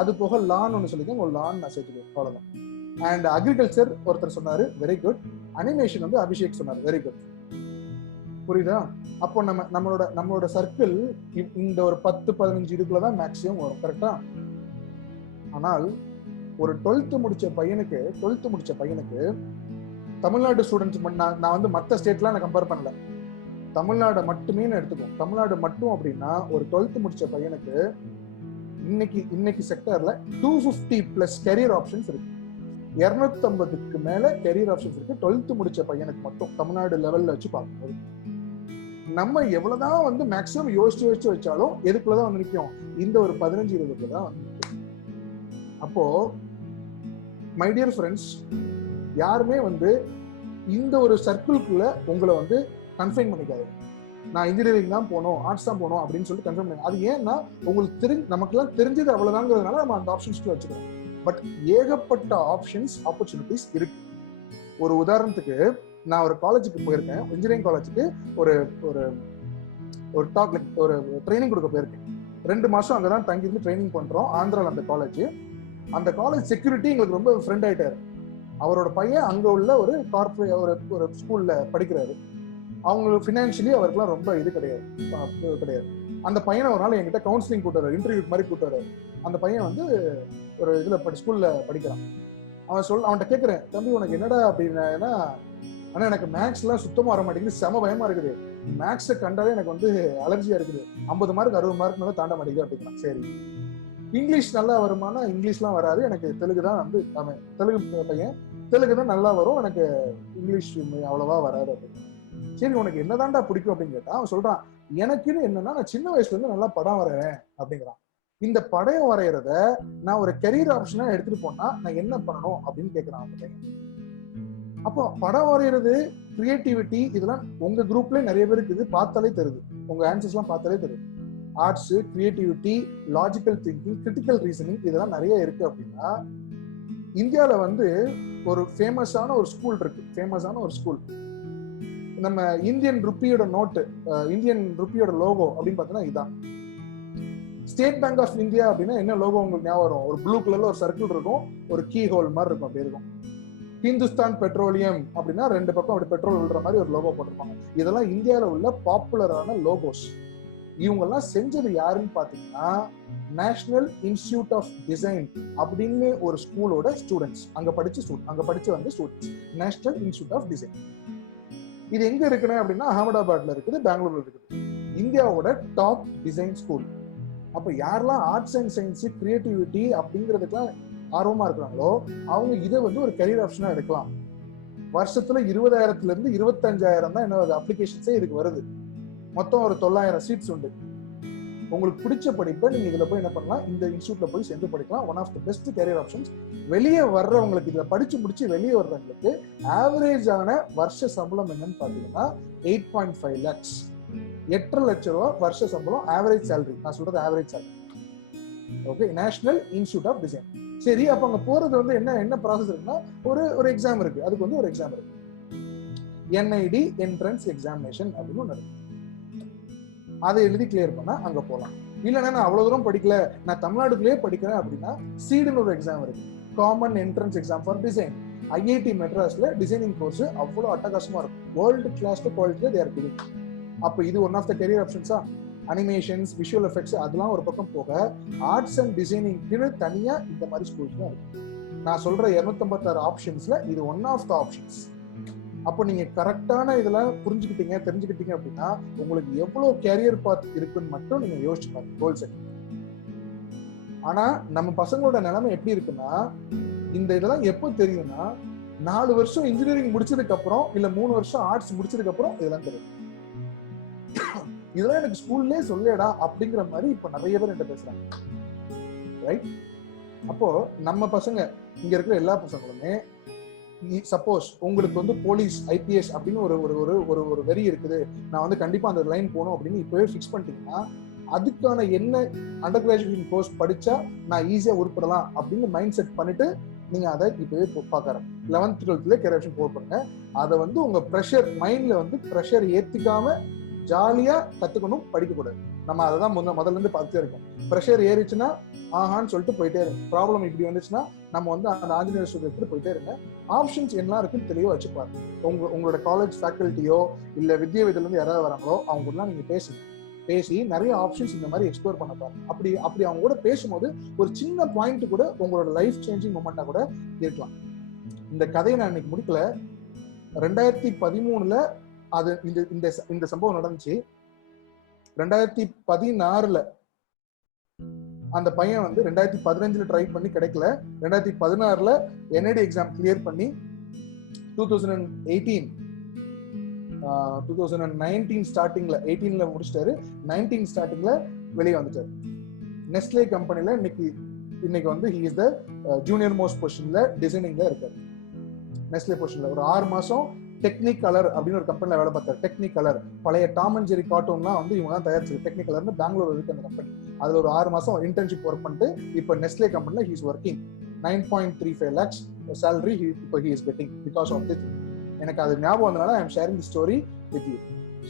அது போக லான்னு ஒன்று சொல்லிக்கோங்க, உங்க லான் நான் சேர்த்துக்கேன், அவ்வளவுதான். அண்ட் அக்ரிகல்ச்சர் ஒருத்தர் சொன்னாரு, வெரி குட். அனிமேஷன் வந்து அபிஷேக் சொன்னார், வெரி குட். புரியுதா? அப்போ நம்மளோட சர்க்கிள் இந்த ஒரு 10-15 இதுக்குள்ளதான் மேக்சிமம் வரும், கரெக்டா? ஆனால் ஒரு 12th முடிச்ச பையனுக்கு தமிழ்நாடு ஸ்டூடெண்ட்ஸ், நான் வந்து மற்ற ஸ்டேட்லாம் நான் கம்பேர் பண்ணல, தமிழ்நாடு மட்டுமே எடுத்துக்கும். தமிழ்நாடு மட்டும் அப்படின்னா ஒரு 12th முடிச்ச பையனுக்கு இன்னைக்கு செக்டர்ல 250+ கெரியர் ஆப்ஷன்ஸ் இருக்கு. 250க்கு மேல கெரியர் ஆப்ஷன்ஸ் இருக்கு 12th முடிச்ச பையனுக்கு மட்டும், தமிழ்நாடு லெவல்ல வச்சு பார்க்கும்போது. நம்ம எவ்வளவுதான் வந்து மேக்சிமம் யோசிச்சு வச்சாலும் எதுக்குள்ளதான் வந்து நிற்கும், இந்த ஒரு 15-20 தான் வந்து நிற்கும். அப்போ மை டியர் ஃப்ரெண்ட்ஸ், யாருமே வந்து இந்த ஒரு சர்க்கிள்குள்ள உங்களை வந்து கன்ஃபைன் பண்ணிக்காது. நான் இன்ஜினியரிங் தான் போகணும், ஆர்ட்ஸ் தான் போகணும் அப்படின்னு சொல்லிட்டு கன்ஃபைன் பண்ணி, அது ஏன்னா உங்களுக்கு நமக்குலாம் தெரிஞ்சது அவ்வளவுதாங்கிறதுனால நம்ம அந்த ஆப்ஷன்ஸ்க்குள்ள வச்சுக்கிறோம். பட் ஏகப்பட்ட ஆப்பர்ச்சுனிட்டிஸ் இருக்கு. ஒரு உதாரணத்துக்கு, நான் ஒரு காலேஜுக்கு போயிருக்கேன், இன்ஜினியரிங் காலேஜுக்கு ஒரு ஒரு டாக் ஒரு ட்ரைனிங் கொடுக்க போயிருக்கேன். 2 மாசம் அங்கதான் தங்கி இருந்து ட்ரைனிங் பண்றோம், ஆந்திரால அந்த காலேஜ் செக்யூரிட்டி எங்களுக்கு ரொம்ப ஃப்ரெண்ட் ஆயிட்டாரு. அவரோட பையன் அங்க உள்ள ஒரு ஒரு ஸ்கூல்ல படிக்கிறாரு. அவங்களுக்கு ஃபினான்ஷியலி அவருக்குலாம் ரொம்ப இது கிடையாது. அந்த பையனை ஒரு நாள் என்கிட்ட கவுன்சிலிங் கூட்டுறாரு, இன்டர்வியூ மாதிரி கூட்டுறாரு. அந்த பையன் வந்து ஒரு இதுல ஸ்கூல்ல படிக்கிறான். அவன்கிட்ட கேட்கிறேன், தம்பி உனக்கு என்னடா அப்படின்னா, ஆனா எனக்கு மேக்ஸ் எல்லாம் சுத்தமா வர மாட்டேங்குது, செம பயமா இருக்குது, மேக்ஸை கண்டாலே எனக்கு வந்து அலர்ஜியா இருக்குது, 50 மார்க் 60 மார்க் மேல தாண்ட மாட்டேங்குது அப்படின்னா. சரி, இங்கிலீஷ் நல்லா வருமானா? இங்கிலீஷ்லாம் வராது, எனக்கு தெலுங்கு தான் வந்து, தெலுங்கு பையன், தெலுங்கு தான் நல்லா வரும், எனக்கு இங்கிலீஷ் அவ்வளவா வராது அப்படின்னு. சரி, உனக்கு என்னதான்டா பிடிக்கும் அப்படின்னு கேட்டா அவன் சொல்றான், எனக்குன்னு என்னன்னா நான் சின்ன வயசுல இருந்து நல்லா படம் வரைறேன் அப்படிங்கிறான். இந்த படம் வரைகிறத நான் ஒரு கெரியர் ஆப்ஷனா எடுத்துட்டு போனா நான் என்ன பண்ணணும் அப்படின்னு கேட்கிறான் அந்த பையன். அப்போ படம் வரைகிறது, கிரியேட்டிவிட்டி, இதெல்லாம் உங்க குரூப்ல நிறைய பேருக்கு இது பார்த்தாலே தெரியுது, உங்க ஆன்சர்ஸ் எல்லாம் பார்த்தாலே தெரியுது. Arts, creativity, logical thinking, critical reasoning இதெல்லாம் நிறைய இருக்கு அப்படின்னா, இந்தியாவில வந்து ஒரு ஃபேமஸான ஒரு ஸ்கூல், நம்ம இந்தியன் ருப்பியோட நோட்டு, இந்தியன் ருப்பியோட லோகோ அப்படின்னு பார்த்தீங்கன்னா இதுதான். ஸ்டேட் பேங்க் ஆஃப் இந்தியா அப்படின்னா என்ன லோகோ உங்களுக்கு ஞாபகம் வரும்? ஒரு ப்ளூ கலர்ல ஒரு சர்க்கிள் இருக்கும், ஒரு கீ ஹோல் மாதிரி இருக்கும், அப்படி இருக்கும். ஹிந்துஸ்தான் பெட்ரோலியம் அப்படின்னா 2 பக்கம் அப்படி பெட்ரோல் விழுற மாதிரி ஒரு லோகோ போட்டிருப்பாங்க. இதெல்லாம் இந்தியாவில உள்ள பாப்புலரான லோகோஸ். இவங்கெல்லாம் செஞ்சது யாருன்னு பாத்தீங்கன்னா நேஷனல் இன்ஸ்டிடியூட் ஆஃப் டிசைன் அப்படின்னு ஒரு ஸ்கூலோட ஸ்டூடெண்ட்ஸ், அங்க படிச்சு வந்து students. National institute of design இது எங்க இருக்குன்னு அப்படின்னா அகமதாபாத்ல இருக்குது, பெங்களூர்ல இருக்குது. இந்தியாவோட டாப் டிசைன் ஸ்கூல். அப்ப யாரெல்லாம் ஆர்ட்ஸ் அண்ட் சயின்ஸ், கிரியேட்டிவிட்டி அப்படிங்கிறதுக்கெல்லாம் ஆர்வமா இருக்கிறாங்களோ அவங்க இதை வந்து ஒரு கரியர் ஆப்ஷனா எடுக்கலாம். வருஷத்துல 20,000 இருந்து 25,000 தான் என்ன அப்ளிகேஷன்ஸே இதுக்கு வருது. மொத்தம் ஒரு 900 சீட்ஸ் உண்டு. உங்களுக்கு பிடிச்ச படிப்பை நீங்க இதுல போய் என்ன பண்ணலாம், இந்த இன்ஸ்டியூட்ல போய் சேர்ந்து படிக்கலாம். One of the best career options. வெளியே வர்றவங்களுக்கு, இதுல படிச்சு முடிச்சு வெளியே வர்றவங்களுக்கு ஆவரேஜ் ஆன வருஷ சம்பளம் என்னன்னு பாத்தீங்கன்னா 8.5 lakhs, 8.5 லட்சம் ரூபாய் வருஷ சம்பளம். ஆவரேஜ் சேலரி, நான் சொல்றது average salary. Okay, national institute of design. சரி, அப்ப அங்க போறது வந்து என்ன ப்ராசஸ் இருக்குன்னா, ஒரு எக்ஸாம் இருக்கு. அதுக்கு வந்து ஒரு எக்ஸாம் இருக்கு, NID என்ட்ரன்ஸ் எக்ஸாமினேஷன் அப்படின்னு ஒன்று இருக்கு. அதை எழுதி கிளியர் பண்ணா அங்க போகலாம். இல்லைன்னா நான் அவ்வளவு தூரம் படிக்கல, நான் தமிழ்நாடுக்குள்ளேயே படிக்கிறேன் அப்படின்னா சீடுன்னு ஒரு எக்ஸாம் இருக்கு, common entrance exam for design. IIT மெட்ராஸ்ல டிசைனிங் கோர்ஸ் அவ்வளவு அட்டகாசமா இருக்கும், வேர்ல்டு கிளாஸ் குவாலிட்டியில தே ஆர் கிவிங். அப்ப இது ஒன் ஆஃப் த கெரியர் ஆப்ஷன்ஸா. அனிமேஷன்ஸ், விஷுவல் எஃபெக்ட்ஸ் அதெல்லாம் ஒரு பக்கம் போக, ஆர்ட்ஸ் அண்ட் டிசைனிங்க்கு தனியா இந்த மாதிரி ஸ்கூல்ஸ் தான் இருக்கு. நான் சொல்ற 256 ஆப்ஷன்ஸ்ல இது ஒன் ஆஃப் த ஆப்ஷன்ஸ். அப்போ நீங்க கரெக்டான இதெல்லாம் புரிஞ்சுக்கிட்டீங்க, தெரிஞ்சுக்கிட்டீங்க அப்படின்னா உங்களுக்கு எவ்வளவு கேரியர் பாத் இருக்குன்னு மட்டும் நீங்க யோசிச்சு பாருங்க, கோல் செட். ஆனா நம்ம பசங்களோட நிலைமை எப்படி இருக்குன்னா, இந்த இதெல்லாம் எப்போ தெரியும்னா 4 வருஷம் இன்ஜினியரிங் முடிச்சதுக்கு அப்புறம், இல்ல 3 வருஷம் ஆர்ட்ஸ் முடிச்சதுக்கு அப்புறம் இதெல்லாம் தெரியும். இதெல்லாம் எனக்கு ஸ்கூல்லே சொல்லேடா அப்படிங்கிற மாதிரி இப்ப நிறைய பேர் என்கிட்ட பேசுறாங்க, ரைட்? அப்போ நம்ம பசங்க, இங்க இருக்கிற எல்லா பசங்களுமே, சப்போஸ் உங்களுக்கு வந்து போலீஸ், IPS அப்படின்னு ஒரு வெறி இருக்குது, நான் வந்து கண்டிப்பா அந்த லைன் போகணும் அப்படின்னு இப்பவே ஃபிக்ஸ் பண்ணிட்டீங்கன்னா, அதுக்கான என்ன அண்டர் கிராஜுவேஷன் கோர்ஸ் படிச்சா நான் ஈஸியா உருப்படலாம் அப்படின்னு மைண்ட் செட் பண்ணிட்டு நீங்க அதை இப்பவே பார்க்கறேன். 11th 12th கேரியர் ஆப்ஷன் போக போறீங்க. அதை வந்து உங்க ப்ரெஷர் மைண்ட்ல வந்து ப்ரெஷர் ஏத்திக்காம ஜாலியா கத்துக்கணும், படிக்கக்கூடாது. நம்ம அதை தான் முதல்ல இருந்து பார்த்துட்டே இருக்கோம். ப்ரெஷர் ஏறிச்சுன்னா ஆஹான்னு சொல்லிட்டு போயிட்டே இருங்க. ப்ராப்ளம் இப்படி வந்துச்சுன்னா நம்ம வந்து அந்த ஆஞ்சநேயர் ஸ்டூடியோ எடுத்துட்டு போயிட்டே இருங்க. ஆப்ஷன்ஸ் என்ன இருக்குன்னு தெளிவா வச்சு பாருங்க. உங்களோட காலேஜ் ஃபேக்கல்ட்டியோ இல்ல வித்யாவிதில இருந்து யாராவது வராங்களோ அவங்க எல்லாம் நீங்க பேசி நிறைய ஆப்ஷன்ஸ் இந்த மாதிரி எக்ஸ்ப்ளோர் பண்ண பாருங்க. அப்படி அவங்க கூட பேசும்போது ஒரு சின்ன பாயிண்ட் கூட உங்களோட லைஃப் சேஞ்சிங் மொமெண்டா கூட இருக்கலாம். இந்த கதையை நான் இன்னைக்கு முடிக்கல. 2013 அது இந்த சம்பவம் நடந்துச்சு. 2016 அந்த பையன் வந்து 2015 ட்ரை பண்ணி கிடைக்கல. 2016 NID எக்ஸாம் கிளியர் பண்ணி 2019 ஸ்டார்டிங்ல 18ல முடிச்சிட்டாரு. 19 ஸ்டார்டிங்ல வெளியே வந்துட்டாரு. நெஸ்லே கம்பெனில இன்னைக்கு வந்து he is the junior most பொசிஷன்ல டிசைனிங்ல இருக்காரு. நெஸ்லே பொசிஷன்ல ஒரு 6 மாசம் டெக்னிகலர் அப்படின்னு ஒரு கம்பெனில வேலை பார்த்தாரு. டெக்னிகலர் பழைய டாம் அண்ட் ஜெரி கார்ட்டூன்லாம் வந்து இவங்க தான் தயாரிச்சது. டெக்னிகலர்னு பெங்களூர் இருக்கு அந்த கம்பெனி. அதுல ஒரு 6 மாசம் இன்டர்ன்ஷிப் ஒர்க் பண்ணிட்டு இப்போ நெஸ்லே கம்பெனில he is working. 9.35 lakhs salary இப்போ he is getting because of this. எனக்கு அது ஞாபகம் வந்தனால I am sharing the story with you.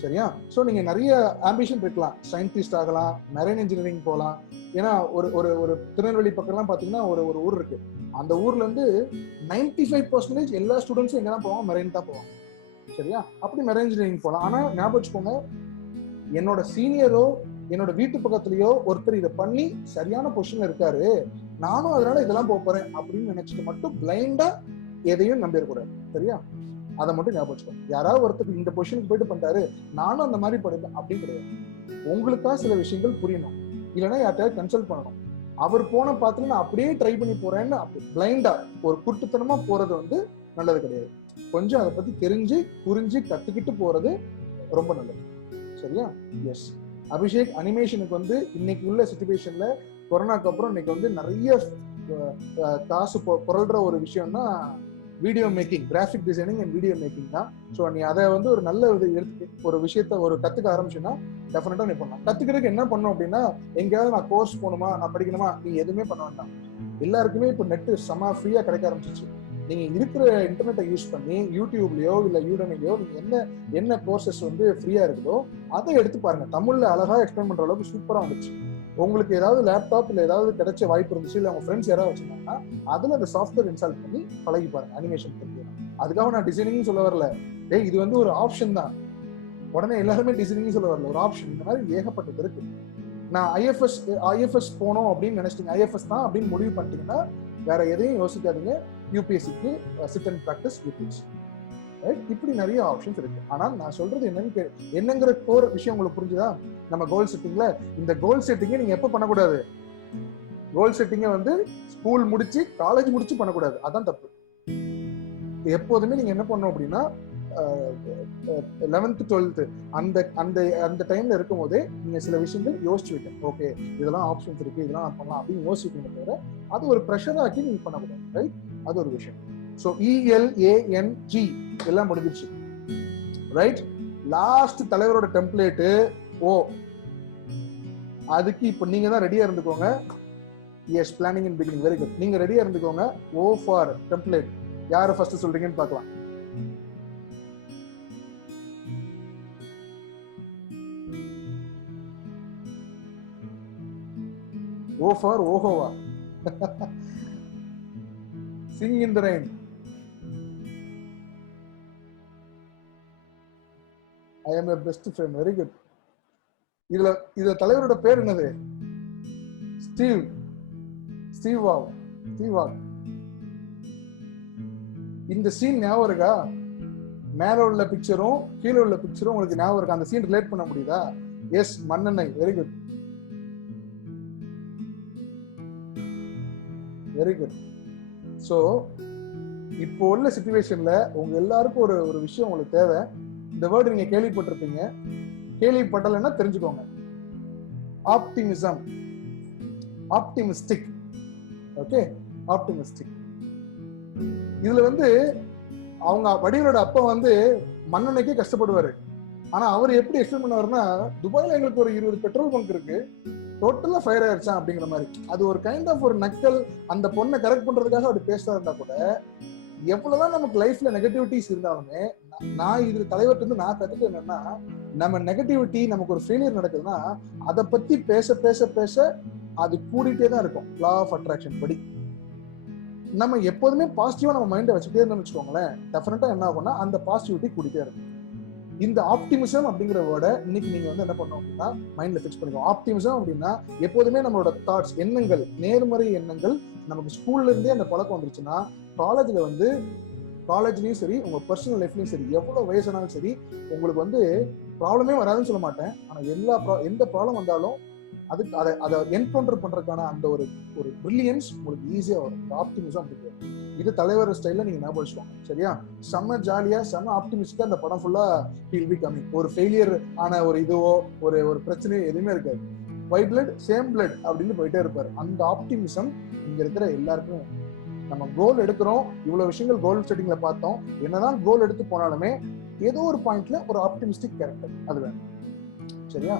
சரியா? ஸோ நீங்க நிறைய ஆம்பிஷன் இருக்கலாம். சயின்டிஸ்ட் ஆகலாம், மெரைன் இன்ஜினியரிங் போகலாம். ஏன்னா ஒரு திருநெல்வேலி பக்கம்லாம் பார்த்தீங்கன்னா ஒரு ஊர் இருக்கு. அந்த ஊர்ல இருந்து 95% எல்லா ஸ்டூடெண்ட்ஸும் எங்க தான் போவாங்க, மெரைன் தான் போவாங்க. சரியா? அப்படி மெரைன் இன்ஜினியரிங் போகலாம். ஆனா ஞாபகம் வச்சுக்கோங்க, என்னோட சீனியரோ என்னோட வீட்டு பக்கத்துலயோ ஒருத்தர் இதை பண்ணி சரியான பொசிஷன்ல இருக்காரு, நானும் அதனால இதெல்லாம் போறேன் அப்படின்னு நினைச்சிட்டு மட்டும் பிளைண்டா எதையும் நம்பிடக்கூடாது. சரியா? அதை மட்டும் ஞாபகம் வச்சுக்கோங்க. யாராவது ஒருத்தர் இந்த பொசிஷனுக்கு போயிட்டு பண்ணிட்டாரு, நானும் அந்த மாதிரி படிப்பேன் அப்படின்னு கிடையாது. உங்களுக்கா சில விஷயங்கள் புரியணும், இல்லைன்னா யார்கிட்டயாவது கன்சல்ட் பண்ணணும். அவர் போன பார்த்து நான் அப்படியே ட்ரை பண்ணி போறேன்னு அப்படி பிளைண்டா ஒரு குருட்டுத்தனமா போறது வந்து நல்லது கிடையாது. கொஞ்சம் அதை பத்தி தெரிஞ்சு புரிஞ்சு கத்துக்கிட்டு போறது ரொம்ப நல்லது. சரியா? எஸ் அபிஷேக், அனிமேஷனுக்கு வந்து இன்னைக்கு உள்ள சிச்சுவேஷன்ல கொரோனாக்கு அப்புறம் இன்னைக்கு வந்து நிறைய காசு புரள்ற ஒரு விஷயம்னா video making, graphic designing and video making தான். ஸோ நீ அதை வந்து ஒரு நல்ல ஒரு விஷயத்த ஒரு கத்துக்க ஆரம்பிச்சுன்னா டெஃபினட்டா நீ பண்ணலாம். கத்துக்கிறதுக்கு என்ன பண்ணும் அப்படின்னா, எங்கேயாவது நான் கோர்ஸ் போகணுமா, நான் படிக்கணுமா, நீ எதுவுமே பண்ண வேண்டாம். எல்லாருக்குமே இப்போ நெட்டு செம ஃப்ரீயா கிடைக்க ஆரம்பிச்சிச்சு. நீங்க இருக்கிற இன்டர்நெட்டை யூஸ் பண்ணி யூடியூப்லயோ இல்ல யூடமிலயோ நீங்க என்ன கோர்சஸ் வந்து ஃப்ரீயா இருக்குதோ அதை எடுத்து பாருங்க. தமிழ்ல அழகா எக்ஸ்பிளைன் பண்ற அளவுக்கு சூப்பரா வந்துச்சு. உங்களுக்கு ஏதாவது லேப்டாப் இல்ல ஏதாவது கிடைச்ச வாய்ப்பு இருந்துச்சு, இல்ல உங்க ஃப்ரெண்ட்ஸ் யாராவது வச்சிருந்தாங்கன்னா அதுல அந்த சாஃப்ட்வேர் இன்ஸ்டால் பண்ணி பழகி பாருங்க. அனிமேஷன் பத்தி அதுக்காக நான் டிசைனிங் சொல்ல வரல. இது வந்து ஒரு ஆப்ஷன் தான். உடனே எல்லாருமே டிசைனிங் சொல்ல வரல, ஒரு ஆப்ஷன். இந்த மாதிரி ஏகப்பட்டது இருக்கு. நான் ஐஎஃப்எஸ் போனோம் அப்படின்னு நினைச்சிட்டீங்க, ஐஎஃப்எஸ் தான் அப்படின்னு முடிவு பண்ணிட்டீங்கன்னா வேற எதையும் யோசிக்காதீங்க. யூபிஎஸ்சிக்கு சிட் அண்ட் ப்ராக்டிஸ் யூபிஎஸ்சி. இப்படி நிறைய ஆப்ஷன்ஸ் இருக்கு. ஆனால் நான் சொல்றது என்னங்கிற கோர் விஷயம் உங்களுக்கு புரிஞ்சுதா? நம்ம கோல் செட்டிங்ல இந்த கோல் செட்டிங்கை நீங்க எப்ப பண்ணக்கூடாது? கோல் செட்டிங்கை வந்து ஸ்கூல் முடிச்சு காலேஜ் முடிச்சு பண்ணக்கூடாது, அதான் தப்பு. எப்போதுமே நீங்க என்ன பண்ணணும் அப்படின்னா 11th 12th அந்த அந்த அந்த டைம்ல இருக்கும் போதே நீங்க சில விஷயங்கள் யோசிச்சு வைக்கணும். ஓகே, இதெல்லாம் ஆப்ஷன்ஸ் இருக்கு, இதெல்லாம் பண்ணலாம் அப்படின்னு யோசிக்கணும். தவிர அது ஒரு ப்ரெஷர் ஆக்கி நீங்க பண்ணக்கூடாது. ரைட்? அது ஒரு விஷயம். ஸோ ELANG எல்லாம் முடிஞ்சிருச்சு. ரைட்? லாஸ்ட் தலைவரோட டெம்ப்ளேட்டு ஓ. அதுக்கு இப்போ நீங்க தான் ரெடியா இருந்துக்கோங்க. Yes, planning in beginning. Very good. நீங்க ரெடியா இருந்துக்கோங்க. O for template. யாரை ஃபர்ஸ்ட் சொல்றீங்கன்னு பார்க்கலாம். O for Ohova. Sing in the rain. I am your best friend. Very good. இதுல தலைவரோட பேர் என்னது? Steve wow. இந்த சீன் ஞாபகம் இருக்கா? மேல உள்ள பிக்சரும் கீழே உள்ள பிக்சரும் உங்களுக்கு ஞாபகம் இருக்கா? அந்த சீன் ரிலேட் பண்ண முடியுதா? எஸ், மண்ணெண்ணெய். Very good. Very good. So இப்போ உள்ள சிச்சுவேஷன்ல உங்க எல்லாருக்கும் ஒரு விஷயம் உங்களுக்கு தேவை. இந்த வேர்டு நீங்க கேள்விப்பட்டிருப்பீங்க, கேள்விப்பட்டலைன்னா தெரிஞ்சுக்கோங்க. Optimism, optimistic. Okay, optimistic. இதுல வந்து அவங்க வடிவலோட அப்பா வந்து மண்ணெண்ணைக்கே கஷ்டப்படுவாரு. ஆனா அவர் எப்படி எக்ஸ்பிளைன் பண்ணுவாருன்னா, துபாயில எங்களுக்கு ஒரு 20 பெட்ரோல் பங்க் இருக்கு, டோட்டலா ஃபயர் ஆயிடுச்சா அப்படிங்கிற மாதிரி. அது ஒரு கைண்ட் ஆஃப் ஒரு நக்கல். அந்த பொண்ணை கரெக்ட் பண்றதுக்காக அப்படி பேசுறா இருந்தா கூட, எவ்வளவுதான் நமக்கு லைஃப்ல நெகட்டிவிட்டிஸ் இருந்தாலுமே, நான் இது தலைவர்கிட்ட இருந்து நான் கத்துட்டு என்னன்னா, நம்ம நெகட்டிவிட்டி, நமக்கு ஒரு ஃபெயிலியர் நடக்குதுன்னா அதை பத்தி பேச பேச பேச அது கூடிட்டே தான் இருக்கும். லா ஆஃப் அட்ராக்ஷன் படி நம்ம எப்போதுமே பாசிட்டிவா நம்ம மைண்டை வச்சுட்டே இருந்தோம்னு வச்சுக்கோங்களேன், டெஃபினட்டா என்ன ஆகும்னா அந்த பாசிட்டிவிட்டி கூடிட்டே இருக்கும். இந்த ஆப்டிமிசம் அப்படிங்கிற வேர்டை இன்னைக்கு நீங்க வந்து என்ன பண்ணணும் அப்படின்னா மைண்ட்ல ஃபிக்ஸ் பண்ணிக்கணும். ஆப்டிமிசம் அப்படின்னா எப்போதுமே நம்மளோட தாட்ஸ், எண்ணங்கள், நேர்மறை எண்ணங்கள். நமக்கு ஸ்கூல்ல இருந்தே அந்த பழக்கம் வந்துருச்சுன்னா காலேஜ்ல வந்து, காலேஜ்லயும் சரி உங்க பர்சனல் லைஃப்லயும் சரி, எவ்வளவு வயசானாலும் சரி உங்களுக்கு வந்து ப்ராப்ளமே வராதுன்னு சொல்ல மாட்டேன். ஆனா எந்த ப்ராப்ளம் வந்தாலும் அதுக்கு அதை என்கவுண்டர் பண்றதுக்கான அந்த ஒரு பிரில்லியன்ஸ் உங்களுக்கு ஈஸியா வரும். இந்த ஆப்டிமிசம் அப்படி இது தலைவர் ஸ்டைல நீங்க ஞாபகம் வச்சுக்கோங்க. சரியா? செம்ம ஜாலியா, செம்ம ஆப்டிமிஸ்டிக்கா அந்த படம் ஃபுல்லா ஹீல் பி கமிங். ஒரு ஃபெயிலியர் ஆன ஒரு இதுவோ ஒரு பிரச்சனையோ எதுவுமே இருக்காது. ஒயிட் பிளட் சேம் பிளட் அப்படின்னு போயிட்டே இருப்பாரு. அந்த ஆப்டிமிசம் இங்க இருக்கிற எல்லாருக்கும். நம்ம கோல் எடுக்கிறோம், இவ்வளவு விஷயங்கள் கோல் செட்டிங்ல பார்த்தோம். என்னதான் கோல் எடுத்து போனாலுமே ஏதோ ஒரு பாயிண்ட்ல ஒரு ஆப்டிமிஸ்டிக் கேரக்டர் அது வேணும். சரியா?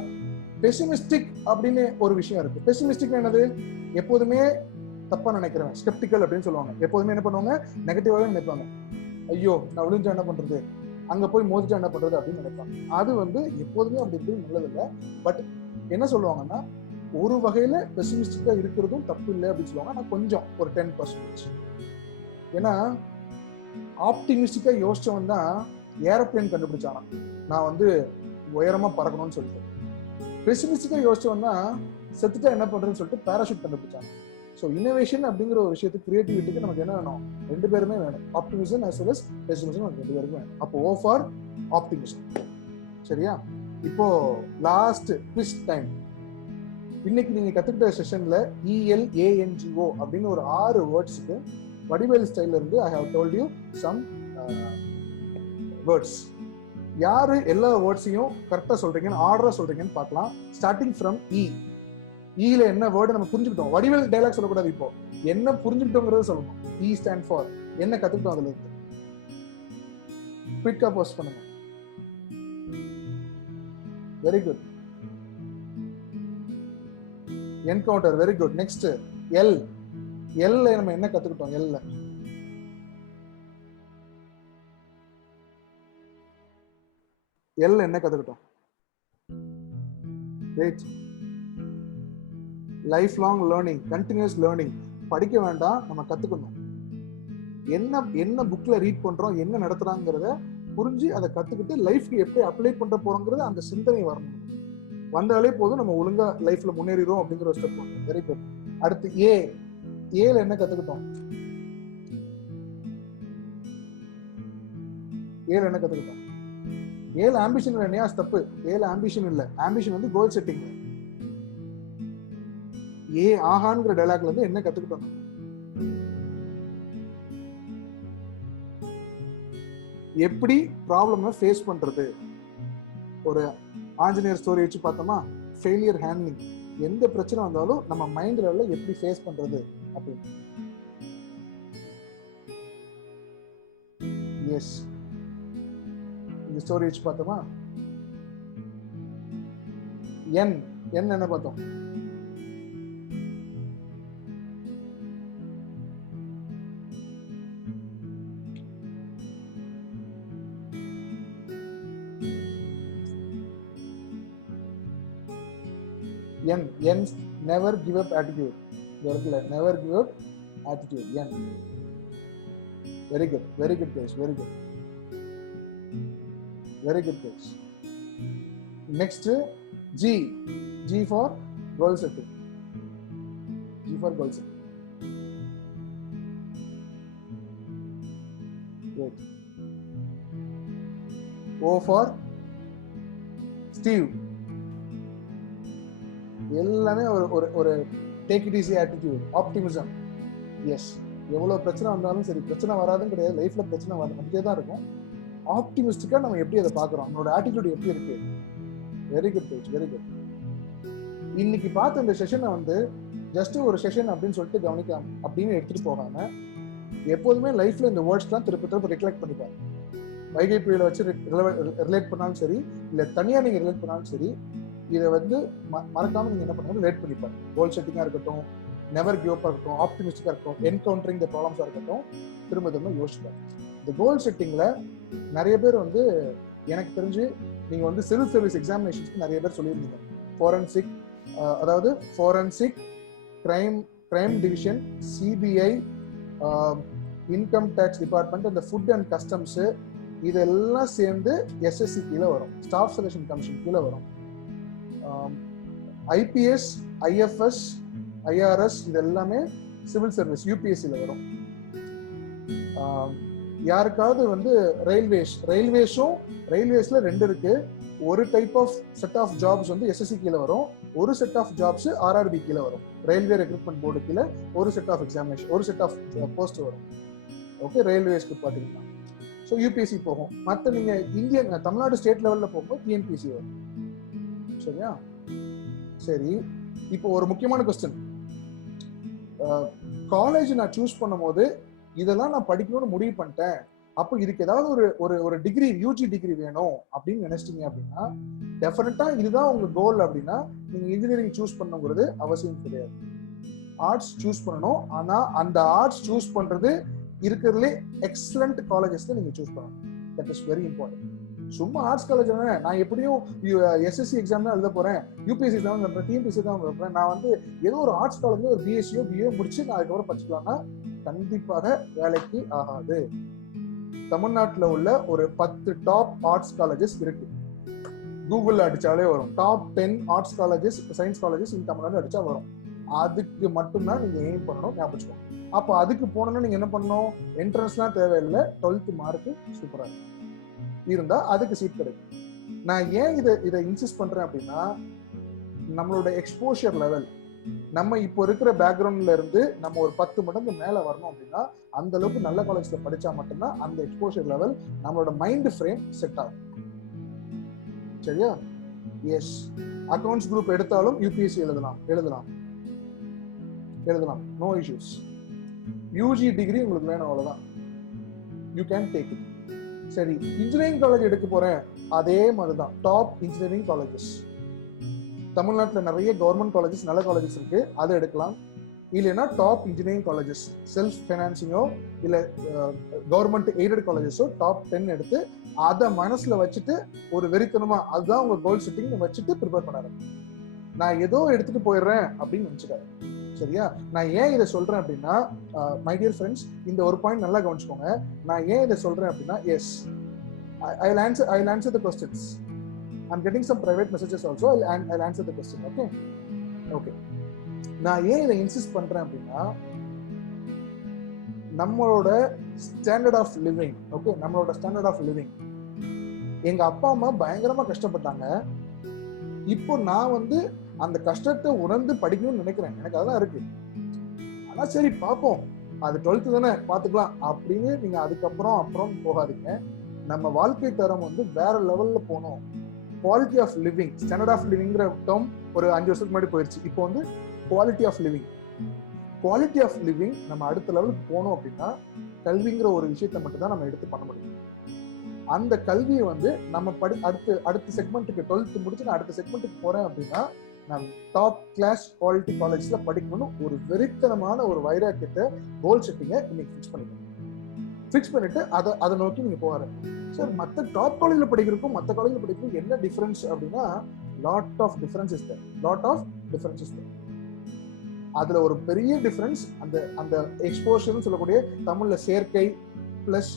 பெசிமிஸ்டிக் அப்படின்னு ஒரு விஷயம் இருக்கு. பெசிமிஸ்டிக் என்னது? எப்போதுமே தப்பா நினைக்கிறவன், ஸ்கெப்டிக்கல் அப்படின்னு சொல்லுவாங்க. எப்போதுமே என்ன பண்ணுவாங்க? நெகட்டிவாவே நினைப்பாங்க. ஐயோ நான் விழுந்தா என்ன பண்றது, அங்க போய் மோதிட்டா என்ன பண்றது அப்படின்னு நினைப்பாங்க. அது வந்து எப்போதுமே அப்படி இருக்கிறது நல்லதில்லை. பட் என்ன சொல்லுவாங்கன்னா, ஒரு வகையில பெசிமிஸ்டிக்கா இருக்கிறதும் தப்பு இல்லை அப்படின்னு சொல்லுவாங்க. ஆனா கொஞ்சம் ஒரு 10%. ஏன்னா ஆப்டிமிஸ்டிக்கா யோசிச்சவன் தான் ஏரோப்ளேன் கண்டுபிடிச்சானா, நான் வந்து உயரமா பறக்கணும்னு சொல்லிட்டு. பெசிமிஸ்டிக்கா யோசிச்சவன் தான் செத்துட்டா என்ன பண்றதுன்னு சொல்லிட்டு பேராஷூட் கண்டுபிடிச்சாங்க. ஸோ இன்னோவேஷன் அப்படிங்கிற ஒரு விஷயத்துக்கு, கிரியேட்டிவிட்டிக்கு நமக்கு என்ன வேணும்? ரெண்டு பேருமே வேணும். Optimism as well as pessimism நமக்கு ரெண்டு பேருமே வேணும். அப்போ O for ஆப்டிமிசம். சரியா? இப்போ லாஸ்ட் ட்விஸ்ட் டைம். இன்னைக்கு நீங்க கத்துக்கிட்ட செஷன்ல ELANGO அப்படின்னு ஒரு 6 வேர்ட்ஸ்க்கு வடிவேல் ஸ்டைல்ல இருந்து I have told you some words. யாரு எல்லா வேர்ட்ஸையும் கரெக்டா சொல்றீங்கன்னு, ஆர்டரா சொல்றீங்கன்னு பார்க்கலாம். ஸ்டார்டிங் ஃப்ரம் ஈல என்ன வேர்டு நம்ம புரிஞ்சுக்கிட்டோம். வடிவேல் டைலாக் சொல்லக்கூடாது. இப்போ என்ன புரிஞ்சுக்கிட்டோங்கிறத சொல்லணும். E ஸ்டாண்ட் ஃபார் என்ன கத்துக்கிட்டோம் அதுல இருந்து. குயிக்கா போஸ்ட் பண்ணுங்க. Very good. Encounter. Very good. Next எல்ல நம்ம என்ன கத்துக்கிட்டோம்? எல் என்ன கத்துக்கிட்டோம்? Life long learning, continuous learning. படிக்க வேண்டாம், நம்ம கத்துக்கணும். என்ன புக்ல ரீட் பண்றோம், என்ன நடத்துறாங்கிறத புரிஞ்சு அதை கத்துக்கிட்டு லைஃப்க்கு எப்படி அப்ளை பண்ற போறோங்கிறது அந்த சிந்தனை வரணும். வந்தாலே போதும், நம்ம ஒழுங்கா லைஃப்ல முன்னேறிடும் அப்படிங்கிற ஒரு ஸ்டெப் வரும். Very good. அடுத்து ஏல என்ன கத்துக்கிட்டோம்? ஏல என்ன கத்துக்கிட்டோம்? ஏல ஆம்பிஷன் இல்லையா? தப்பு. ஏல ஆம்பிஷன் இல்ல, ஆம்பிஷன் வந்து கோல் செட்டிங். ஆகான்ங்கிற டைலாக்ல இருந்து என்ன கத்துக்கிட்டோம்? எப்படி ப்ராப்ளம் ஃபேஸ் பண்றது. ஒரு ஆஞ்சநேயர் ஸ்டோரி வச்சு பார்த்தோமா, ஃபெயிலியர் ஹேண்ட்லிங். எந்த பிரச்சனை வந்தாலும் நம்ம மைண்ட் லெவல்ல எப்படி ஃபேஸ் பண்றது அப்படின்னு. எஸ், இந்த ஸ்டோரி வச்சு பார்த்தோமா. என்ன பார்த்தோம்? N never give up attitude. Never give up attitude. N. Very good guys. Very good guys. Next, G for goal setting. Great. O for Steve. எல்லாமே ஒரு take it easy attitude, optimism. Yes, எவ்வளவு பிரச்சனை வந்தாலும் சரி, பிரச்சனை வராதுன்னு கிடையாது, லைஃப்ல பிரச்சனை வந்துட்டே தான் இருக்கும். ஆப்டிமிஸ்டிக்கா நம்ம எப்படி அதை பாக்குறோம், நம்மளோட ஆட்டிடியூட் எப்படி இருக்கு. Very good page, very good. இன்னைக்கு பார்த்த இந்த செஷனை வந்து ஜஸ்ட் ஒரு செஷன் அப்படின்னு சொல்லிட்டு கவனிக்காம அப்படின்னு எடுத்துட்டு போகாம, எப்போதுமே லைஃப்ல இந்த வேர்ட்ஸ்லாம் திருப்ப ரிஃப்ளெக்ட் பண்ணிப்பாரு. வைகை புயலை வச்சு ரிலேட் பண்ணாலும் சரி, இல்ல தனியா நீங்க ரிலேட் பண்ணாலும் சரி, இதை வந்து மறக்காம நீங்க என்ன பண்ணுங்க, ரிலேட் பண்ணிப்பாரு. கோல் செட்டிங்கா இருக்கட்டும், நெவர் கிவ் அப் இருக்கட்டும், ஆப்டிமிஸ்டிக்கா இருக்கட்டும், என்கவுண்டரிங் த ப்ராப்ளம்ஸா இருக்கட்டும், திரும்ப யோசிப்பாரு. இந்த கோல் செட்டிங்ல நிறைய பேர் வந்து எனக்கு தெரிஞ்சு நீங்க வந்து சிவில் சர்வீஸ் எக்ஸாமினேஷன்ஸ்க்கு நிறைய பேர் சொல்லியிருந்தீங்க. Forensic crime division, CBI, income tax department, அந்த ஃபுட் அண்ட் கஸ்டம்ஸ், இதெல்லாம் சேர்ந்து எஸ்எஸ்சி கீழே வரும், ஸ்டாஃப் செலெக்ஷன் கமிஷன் கீழே வரும். ஐபிஎஸ், ஐஎஃப்எஸ், ஐஆர்எஸ், இது எல்லாமே சிவில் சர்வீஸ் யூபிஎஸ்சில வரும். யாருக்காவது வந்து ரயில்வேஸ்ல ரெண்டு இருக்கு. ஒரு type of set of jobs வந்து எஸ்எஸ்சி கீழே வரும், ஒரு செட் ஆஃப் ஜாப்ஸ் ஆர்ஆர்பி கீழே வரும். ரயில்வே ரெக்ரூட்மெண்ட் போர்டு கீழே ஒரு செட் ஆஃப் எக்ஸாமினேஷன், ஒரு செட் ஆஃப் போஸ்ட் வரும். ஓகே, ரயில்வேஸ்க்கு பாத்தீங்கன்னா ஸோ யூபிஎஸ்சி போகும். மற்ற நீங்க தமிழ்நாடு ஸ்டேட் லெவல்ல போகும்போது டிஎன்பிஎஸ்சி வரும். சரியா? சரி, இப்போ ஒரு முக்கியமான கொஸ்டின். காலேஜ் நான் சூஸ் பண்ணும் போது இதெல்லாம் நான் படிக்கணும்னு முடிவு பண்ணிட்டேன், அப்போ இதுக்கு ஏதாவது ஒரு டிகிரி, யூஜி டிகிரி வேணும் அப்படின்னு நினைச்சிட்டீங்க அப்படின்னா, டெஃபினட்டா இதுதான் உங்க கோல் அப்படின்னா நீங்க இன்ஜினியரிங் சூஸ் பண்ணுங்கிறது அவசியம் கிடையாது. ஆர்ட்ஸ் சூஸ் பண்ணணும். ஆனா அந்த ஆர்ட்ஸ் சூஸ் பண்றது இருக்கிறதுலே எக்ஸலண்ட் காலேஜஸ்ல நீங்க சூஸ் பண்ணணும். That is very important. சும்மா ஆர்ட்ஸ் காலேஜ் நான் எப்படியும் எஸ்எஸ்சி எக்ஸாம் தான் எழுத போறேன், யூபிஎஸ்சி எக்ஸாம் எழுதுறேன், டிஎன்பிஎஸ்சி தான் எழுதுறேன், நான் வந்து ஏதோ ஒரு ஆர்ட்ஸ் காலேஜ்ல ஒரு பிஎஸ்சியோ பிஏ முடிச்சு நான் அதுக்கப்புறம் படிச்சுக்கலாம்னா கண்டிப்பாக வேலைக்கு ஆகாது. தமிழ்நாட்டில் உள்ள ஒரு 10 டாப் ஆர்ட்ஸ் காலேஜஸ் இருக்கு. கூகுள்ல அடிச்சாலே வரும். Top 10 arts colleges, science colleges இன் தமிழ்நாடு அடிச்சா வரும். அதுக்கு மட்டும்தான் நீங்க எய்ம் பண்ணணும், ஞாபகம். அப்போ அதுக்கு போனோம்னா நீங்க என்ன பண்ணணும், என்ட்ரன்ஸ்லாம் தேவையில்லை, 12th மார்க் சூப்பரா இருந்தா அதுக்கு சீட் கிடைக்கும். நான் ஏன் இதை இன்சிஸ்ட் பண்றேன் அப்படின்னா, நம்மளோட எக்ஸ்போஷர் லெவல், நம்ம இப்போ இருக்கிற பேக்ரவுண்ட்ல இருந்து நம்ம ஒரு 10 மடங்கு மேல வரணும் அப்படின்னா அந்த அளவுக்கு நல்ல காலேஜ்ல படிச்சா மட்டும்தான் அந்த எக்ஸ்போஷர் லெவல், நம்மளோட மைண்ட் ஃப்ரேம் செட் ஆகும். சரியா? எஸ், அக்கவுண்ட்ஸ் குரூப் எடுத்தாலும் யூபிஎஸ்சி எழுதலாம், நோ இஷ்யூஸ். யூஜி டிகிரி உங்களுக்கு வேணும், அவ்வளவுதான், யூ கேன் டேக் இட். சரி, இன்ஜினியரிங் காலேஜ் எடுக்க போறேன், அதே மாதிரிதான் டாப் இன்ஜினியரிங் காலேஜஸ் தமிழ்நாட்டில் நிறைய கவர்மெண்ட் காலேஜஸ், நல்ல காலேஜஸ் இருக்கு, அதை எடுக்கலாம். இல்லைன்னா டாப் இன்ஜினியரிங் காலேஜஸ், செல்ஃப் ஃபைனான்சிங்கோ இல்ல கவர்மெண்ட் எய்டட் காலேஜஸோ டாப் 10 எடுத்து அதை மனசுல வச்சுட்டு ஒரு வெறித்தனமா அதுதான் உங்க கோல் செட்டிங் வச்சுட்டு ப்ரிப்பேர் பண்ணாரு. நான் ஏதோ எடுத்துட்டு போயிடுறேன் அப்படின்னு நினைச்சுக்காரு. சரியா? நான் ஏன் இதை சொல்றேன் அப்படின்னா, மை டியர் ஃப்ரெண்ட்ஸ், இந்த ஒரு பாயிண்ட் நல்லா கவனிச்சுக்கோங்க. நான் ஏன் இதை சொல்றேன் அப்படின்னா, S, I'll answer the questions. I'm getting some private messages also. I'll answer the question. Okay. நான் ஏன் இதை இன்சிஸ்ட் பண்றேன் அப்படின்னா, நம்மளோட ஸ்டாண்டர்ட் ஆஃப் லிவிங், ஓகே, நம்மளோட ஸ்டாண்டர்ட் ஆஃப் லிவிங், எங்க அப்பா அம்மா பயங்கரமா கஷ்டப்பட்டாங்க. இப்போ நான் வந்து அந்த கஷ்டத்தை உணர்ந்து படிக்கணும்னு நினைக்கிறேன். எனக்கு அதெல்லாம் இருக்கு. ஆனா சரி பார்ப்போம், அது 12th தானே பார்த்துக்கலாம் அப்படின்னு நீங்க அதுக்கப்புறம் போகாதீங்க. நம்ம வாழ்க்கை தரம் வந்து வேற லெவல்ல போகணும். Quality of living, standard of லிவிங்கிற டேர்ம் ஒரு 5 வருஷத்துக்கு முன்னாடி போயிடுச்சு. இப்போ வந்து quality of living. Quality of living நம்ம அடுத்த லெவலுக்கு போகணும் அப்படின்னா கல்விங்கிற ஒரு விஷயத்தை மட்டும் தான் நம்ம எடுத்து பண்ண முடியும். அந்த கல்வியை வந்து நம்ம அடுத்த செக்மெண்ட்டுக்கு 12th முடிச்சு நான் அடுத்த செக்மெண்ட்டுக்கு போறேன் அப்படின்னா நான் டாப் கிளாஸ் குவாலிட்டி காலேஜ்ல படிக்கணும்னு ஒரு வெறித்தனமான ஒரு வைராக்கியத்தை, கோல் செட்டிங்கை இன்னைக்கு ஃபிக்ஸ் பண்ணிட்டு அதை நோக்கி நீங்க போவாரு. சார் மற்ற டாப் காலேஜ்ல படிக்கிறதுக்கும் மற்ற காலேஜ்ல படிக்கிறதுக்கும் என்ன டிஃபரன்ஸ் அப்படின்னா lot of difference is there. அதுல ஒரு பெரிய டிஃபரன்ஸ் அந்த எக்ஸ்போஷர்னு சொல்லக்கூடிய தமிழ்ல சேர்க்கை பிளஸ்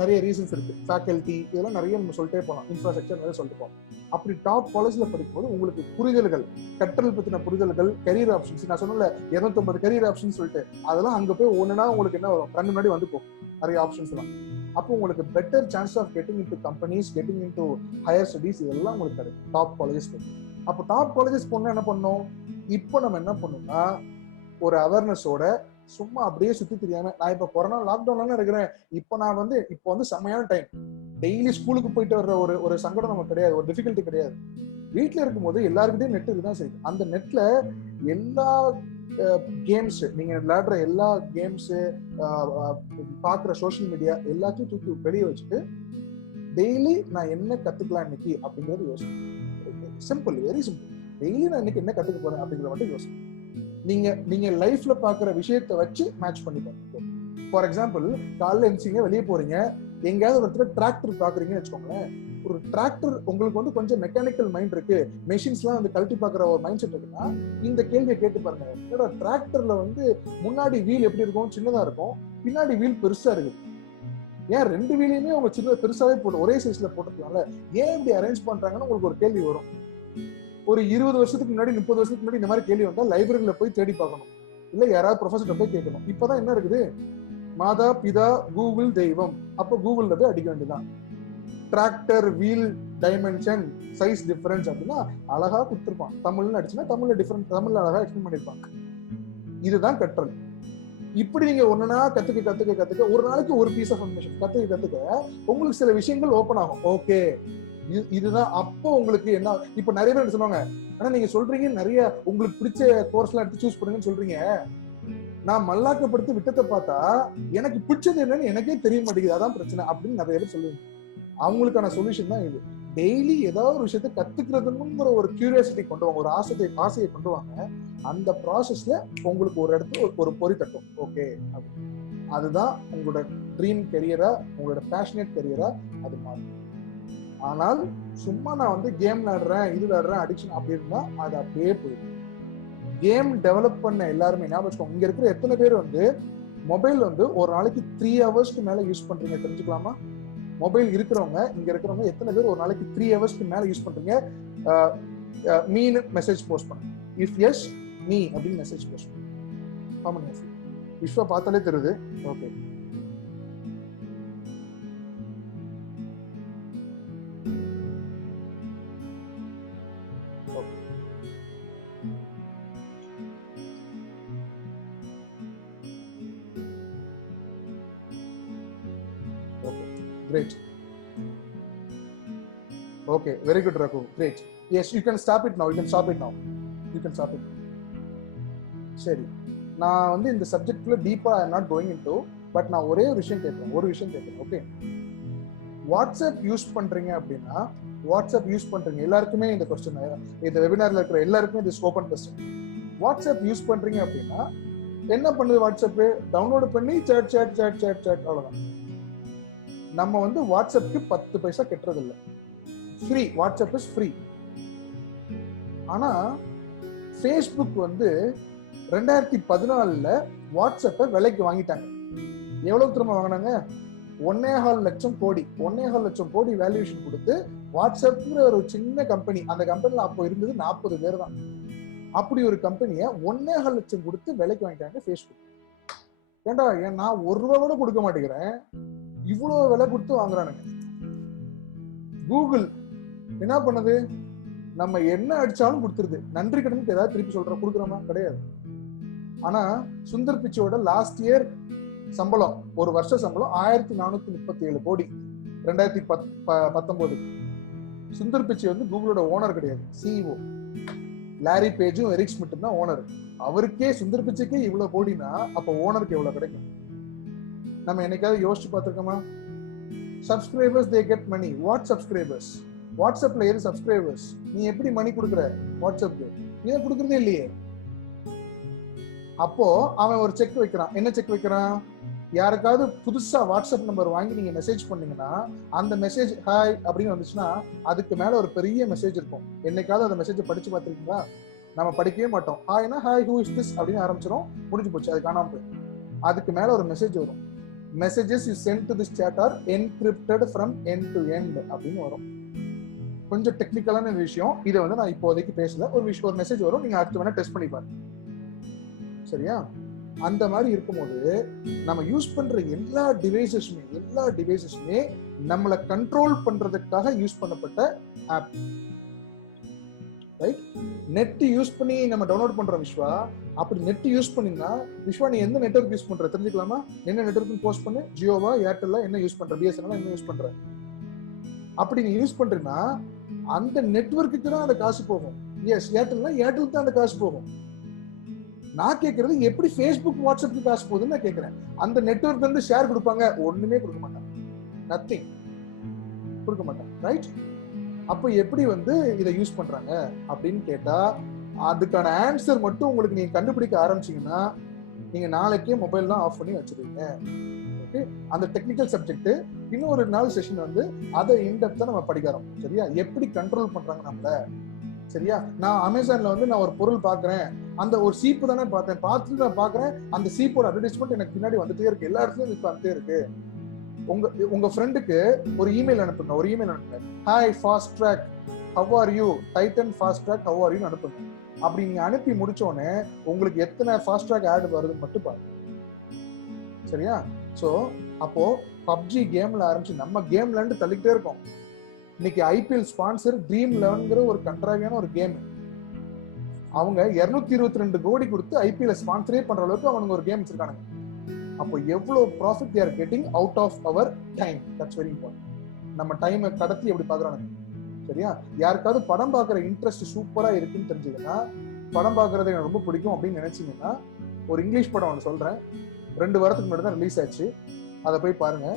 நிறைய ரீசன்ஸ் இருக்கு. ஃபேக்கல்டி இதெல்லாம் நிறைய நம்ம சொல்லிட்டே போகலாம், இன்ஃப்ராஸ்ட்ரக்சர் நிறைய சொல்லிட்டு போகலாம். அப்படி டாப் காலேஜ்ல படிக்கும்போது உங்களுக்கு புரிதல்கள், கற்றல் பத்தின புரிதல்கள், கரியர் ஆப்ஷன்ஸ், நான் சொன்னல 250 கரியர் ஆப்ஷன் சொல்லிட்டு அதெல்லாம் அங்க போய் ஒண்ணுனா உங்களுக்கு என்ன வரும், கண்ணு முன்னாடி வந்து போகும் நிறைய ஆப்ஷன்ஸ் எல்லாம். அப்போ உங்களுக்கு better chance of getting into companies, getting into higher studies இதெல்லாம் உங்களுக்கு கிடைக்கும் டாப் காலேஜஸ். அப்போ டாப் காலேஜஸ் போனா என்ன பண்ணணும், இப்போ நம்ம என்ன பண்ணணும்னா ஒரு அவேர்னஸோட சும்மா அப்படியே சுத்தி தெரியாம, நான் இப்ப கொரோனா லாக்டவுன்ல இருக்கிறேன், இப்போ வந்து செம்மையான டைம், டெய்லி ஸ்கூலுக்கு போயிட்டு வர்ற ஒரு சங்கடம் நமக்கு கிடையாது, ஒரு டிஃபிகல்ட்டி கிடையாது. வீட்டுல இருக்கும்போது எல்லாருக்கிட்டையும் நெட் இருக்குதான் செய்யுது. அந்த நெட்ல எல்லா கேம்ஸ், நீங்க விளையாடுற எல்லா கேம்ஸ், பாக்குற சோசியல் மீடியா எல்லாத்தையும் தூக்கி வெளியே வச்சுட்டு டெய்லி நான் என்ன கத்துக்கலாம் இன்னைக்கு அப்படிங்கறது யோசிக்கணும். Simple, very simple. டெய்லி நான் இன்னைக்கு என்ன கத்துக்க போறேன் அப்படிங்கிற மட்டும் யோசிக்கணும். நீங்க லைஃப்ல பாக்குற விஷயத்தை வச்சு மேட்ச் பண்ணி பாருங்க. ஃபார் எக்ஸாம்பிள், காலைல எழுந்திரிங்க, வெளியே போறீங்க, எங்கேயாவது ஒரு இடத்துல டிராக்டர் பாக்குறீங்கன்னு வச்சுக்கோங்களேன். ஒரு டிராக்டர் உங்களுக்கு வந்து கொஞ்சம் மெக்கானிக்கல் மைண்ட் இருக்கு, மெஷின்ஸ் எல்லாம் வந்து கழட்டி பாக்குற ஒரு மைண்ட் செட் இருக்குன்னா இந்த கேள்வியை கேட்டு பாருங்க. என்னோட டிராக்டர்ல வந்து முன்னாடி வீல் எப்படி இருக்கும், சின்னதா இருக்கும், பின்னாடி வீல் பெருசா இருக்கு. ஏன் 2 வீலையுமே அவங்க சின்ன பெருசாவே போட்டு ஒரே சைஸ்ல போட்டுக்கலாம்ல, ஏன் இப்படி அரேஞ்ச் பண்றாங்கன்னு உங்களுக்கு ஒரு கேள்வி வரும். ஒரு 20 வருஷத்துக்கு முன்னாடி 30 வருஷத்துக்கு முன்னாடி இந்த மாதிரி கேள்வி வந்தா லைப்ரரியில போய் தேடி பார்க்கணும், இல்ல யாராவது ப்ரொஃபஸர்கிட்ட போய் கேட்கணும். இப்பதான் என்ன இருக்குது, மாதா பிதா கூகுள் தெய்வம், அப்ப கூகுள்ல போய் அடிக்க வேண்டியதான். Tractor wheel dimension size difference அப்படின்னா அழகா கொடுத்துருப்பான். தமிழ்னு அடிச்சுன்னா தமிழ்ல டிஃபரன்ஸ், தமிழ்ல அழகா எக்ஸ்பிளைன் பண்ணிருப்பாங்க. இதுதான் கற்றல். இப்படி நீங்க ஒன்னா கத்துக்க ஒரு நாளைக்கு ஒரு பீஸ் ஆஃப் இன்ஃபர்மேஷன் கத்துக்க உங்களுக்கு சில விஷயங்கள் ஓப்பன் ஆகும். ஓகே, இதுதான். அப்போ உங்களுக்கு என்ன, இப்ப நிறைய பேர் சொல்லுவாங்க, ஆனா நீங்க சொல்றீங்க நிறைய உங்களுக்கு பிடிச்ச கோர்ஸ் எல்லாம் எடுத்து சூஸ் பண்ணுங்கன்னு சொல்றீங்க. நான் மல்லாக்கப்படுத்தி விட்டத்தை பார்த்தா எனக்கு பிடிச்சது என்னன்னு எனக்கே தெரிய மாட்டேங்குது, அதான் பிரச்சனை அப்படின்னு நிறைய பேர் சொல்லுவீங்க. அவங்களுக்கான சொல்யூஷன் தான் இது. டெய்லி ஏதாவது ஒரு விஷயத்தை கத்துக்கிறதுங்கிற ஒரு கியூரியாசிட்டி கொண்டு வாங்க, ஒரு ஆசையை கொண்டு வாங்க. அந்த ப்ராசஸ்ல உங்களுக்கு ஒரு இடத்துல ஒரு பொறி தட்டும். ஓகே, அதுதான் உங்களோட ட்ரீம் கெரியரா, உங்களோட பேஷனேட் கெரியரா அது மாறும். ஆனால் சும்மா நான் வந்து கேம் விளையாடுறேன், இது விளையாடுறேன், அடிக்ஷன் அப்படி இருந்தா அது அப்படியே போயிடும். கேம் டெவலப் பண்ண எல்லாருமே ஞாபகம் வச்சுக்கோங்க. இங்க இருக்கிற எத்தனை பேர் வந்து மொபைல் வந்து ஒரு நாளைக்கு 3 ஹவர்ஸ்க்கு மேல யூஸ் பண்றீங்க தெரிஞ்சுக்கலாமா? மொபைல் இருக்கிறவங்க, இங்க இருக்கிறவங்க எத்தனை பேர் ஒரு நாளைக்கு 3 ஹவர்ஸ்க்கு மேல யூஸ் பண்றீங்க? மீன் மெசேஜ் போஸ்ட் பண்ணுங்க. இஃப் எஸ் மீ அப்படின்னு மெசேஜ் போஸ்ட் பண்ணுங்க. விஸ்வா பார்த்தாலே தெரியுது. Okay, great. Okay, very good, Raghu. Great. Yes, you can stop it now. சரி, நான் வந்து இந்த சப்ஜெக்ட்ல டீப்பா I am not going into, but நான் ஒரே ஒரு விஷயம் கேட்கிறேன். ஓகே, வாட்ஸ்அப் யூஸ் பண்றீங்க அப்படின்னா, எல்லாருக்குமே இந்த கொஸ்டின், இந்த வெபினார்ல இருக்கிற எல்லாருக்குமே இது ஓபன் கொஸ்டின். வாட்ஸ்அப் யூஸ் பண்றீங்க அப்படின்னா என்ன பண்ணுது வாட்ஸ்அப்? டவுன்லோட் பண்ணி சேட் அவ்வளவுதான். நம்ம வந்து வாட்ஸ்அப்க்கு 10 பைசா கெட்டுறது இல்லை, ஃப்ரீ. WhatsApp is free. ஆனா ஃபேஸ்புக் வந்து 2014 வாட்ஸ்அப்பை விலைக்கு வாங்கிட்டாங்க. எவ்வளவு திரும்ப வாங்கினாங்க? 1.25 லட்சம் கோடி 1.25 லட்சம் கோடி வேல்யூஷன் கொடுத்து வாட்ஸ்அப்ங்கிற ஒரு சின்ன கம்பெனி, அந்த கம்பெனில அப்போ இருந்தது 40 பேர் தான். அப்படி ஒரு கம்பெனியை 1.25 லட்சம் கொடுத்து விலைக்கு வாங்கிட்டாங்க ஃபேஸ்புக். ஏண்டா நான் ₹1 கூட கொடுக்க மாட்டேங்கிறேன், இவ்வளவு விலை கொடுத்து வாங்குறானுங்க. கூகுள் என்ன பண்ணுது? நம்ம என்ன அடிச்சாலும் கொடுத்துருது. நன்றி கடனுக்கு ஏதாவது திருப்பி சொல்றோம், கொடுக்குறோமா? கிடையாது. ஆனா சுந்தர் பிச்சையோட லாஸ்ட் இயர் சம்பளம், ஒரு வருஷ சம்பளம் 1437 கோடி 2019. சுந்தர் பிச்சை வந்து கூகுளோட ஓனர் கிடையாது, சிஇஓ. லாரி பேஜும் எரிக் ஸ்மித்தும் தான் ஓனர். அவருக்கே, சுந்தர் பிச்சைக்கே இவ்வளவு கோடினா அப்ப ஓனருக்கு எவ்வளவு கிடைக்கும்? நம்ம என்னைக்காவது யோசிச்சு பார்த்திருக்கோமா? Subscribers they get money. What subscribers? வாட்ஸ்அப்ல எது சப்ஸ்கிரைபர்ஸ்? நீ எப்படி மணி கொடுக்குற வாட்ஸ்அப்க்கு? நீ கொடுக்கறதே இல்லையே. அப்போ அவன் ஒரு செக் வைக்கிறான். என்ன செக் வைக்கிறான்? யாருக்காவது புதுசா வாட்ஸ்அப் நம்பர் வாங்கி நீங்க மெசேஜ் பண்ணீங்கன்னா, அந்த மெசேஜ் ஹாய் அப்படின்னு வந்துச்சுன்னா அதுக்கு மேல ஒரு பெரிய மெசேஜ் இருக்கும். என்னைக்காவது அந்த மெசேஜை படிச்சு பார்த்திருக்கீங்களா? நம்ம படிக்கவே மாட்டோம். ஹாய்னா ஹாய் ஹூ இஸ் திஸ் அப்படின்னு ஆரம்பிச்சிடும், முடிஞ்சு போச்சு, அது காணாம போய். அதுக்கு மேல ஒரு மெசேஜ் வரும். Messages you sent to this chat are encrypted from end to end அப்படின்னு வரும். கொஞ்சம் டெக்னிக்கலான விஷயம், இதை வந்து நான் இப்போதைக்கு பேசல. ஒரு மெசேஜ் வரும், நீங்க அடுத்து வேணா டெஸ்ட் பண்ணி பாருங்க. சரியா? அந்த மாதிரி இருக்கும்போது நம்ம யூஸ் பண்ற எல்லா டிவைசஸுமே நம்மளை கண்ட்ரோல் பண்றதுக்காக யூஸ் பண்ணப்பட்ட ஆப். ரைட்? நெட் யூஸ் பண்ணி நம்ம டவுன்லோட் பண்றோம் விஸ்வா. அப்படி நெட் யூஸ் பண்ணினா விஸ்வா நீ எந்த நெட்வொர்க் யூஸ் பண்ற தெரிஞ்சுக்கலாமா? என்ன நெட்வொர்க் போஸ்ட் பண்ணு. ஜியோவா, ஏர்டெல்லா, என்ன யூஸ் பண்ற? பிஎஸ்என்எல் என்ன யூஸ் பண்ற? அப்படி நீ யூஸ் பண்றீன்னா அந்த நெட்வொர்க்குக்கு தான் அந்த காசு போகும். எஸ், ஏர்டெல்னா ஏர்டெல் தான் அந்த காசு போகும். நான் கேட்கறது எப்படி ஃபேஸ்புக், வாட்ஸ்அப்க்கு காசு போகுதுன்னு நான் கேட்கிறேன். அந்த நெட்வொர்க் வந்து ஷேர் கொடுப்பாங்க? ஒண்ணுமே கொடுக்க மாட்டாங்க. நத்திங் கொடுக்க மாட்டாங்க. ரைட்? அப்போ எப்படி வந்து இதை யூஸ் பண்றாங்க அப்படின்னு கேட்டா, அதுக்கான ஆன்சர் மட்டும் உங்களுக்கு நீங்க கண்டுபிடிக்க ஆரம்பிச்சீங்கன்னா நீங்க நாளைக்கே மொபைல்லாம் ஆஃப் பண்ணி வச்சிருவீங்க. ஓகே? அந்த டெக்னிக்கல் சப்ஜெக்ட் இன்னொரு நாள் செஷன் வந்து அதை இன்டெப்தா நம்ம படிக்கிறோம். சரியா? எப்படி கண்ட்ரோல் பண்றாங்க நம்மள. சரியா? நான் அமேசான்ல வந்து நான் ஒரு பொருள் பாக்குறேன், அந்த ஒரு சீப்பு தானே பார்த்தேன், பார்த்துட்டு நான் பாக்குறேன் அந்த சீப்போட அட்வர்டைஸ்மெண்ட் எனக்கு பின்னாடி வந்துட்டே இருக்கு, எல்லா இடத்துலயும் இது வந்துட்டே இருக்கு. உங்க ஃப்ரெண்டுக்கு ஒரு இமெயில் அனுப்புங்க. ஒரு இமெயில் அனுப்புங்க. Hi fast track how are you, Titan fast track how are you அனுப்புங்க. அப்படி நீங்க அனுப்பி முடிச்சோடனே உங்களுக்கு எத்தனை ஃபாஸ்ட் ட்ராக் ஆட் வருதுன்னு மட்டும் பாருங்க. சரியா? சோ அப்போ பப்ஜி கேம்ல ஆரம்பிச்சு நம்ம கேம்ல இருந்து தள்ளிக்கிட்டே இருக்கோம். இன்னைக்கு ஐபிஎல் ஸ்பான்சர் ட்ரீம் 11ங்கிற ஒரு கண்ட்ராவியான ஒரு கேம். அவங்க 222 கோடி கொடுத்து ஐபிஎல் ஸ்பான்சரே பண்ற அளவுக்கு அவங்க ஒரு கேம் வச்சிருக்காங்க. அப்போ எவ்வளவு profit they are getting out of our time. That's very important. நம்ம டைமை கடத்தி எப்படி பாக்குறாங்க. சரியா? யாருக்காவது படம் பார்க்குற இன்ட்ரெஸ்ட் சூப்பரா இருக்குன்னு தெரிஞ்சதுன்னா, படம் பார்க்கறது எனக்கு ரொம்ப பிடிக்கும் அப்படின்னு நினைச்சீங்கன்னா, ஒரு இங்கிலீஷ் படம் ஒன்று சொல்றேன், 2 வாரத்துக்கு முன்னாடி தான் ரிலீஸ் ஆச்சு, அதை போய் பாருங்க.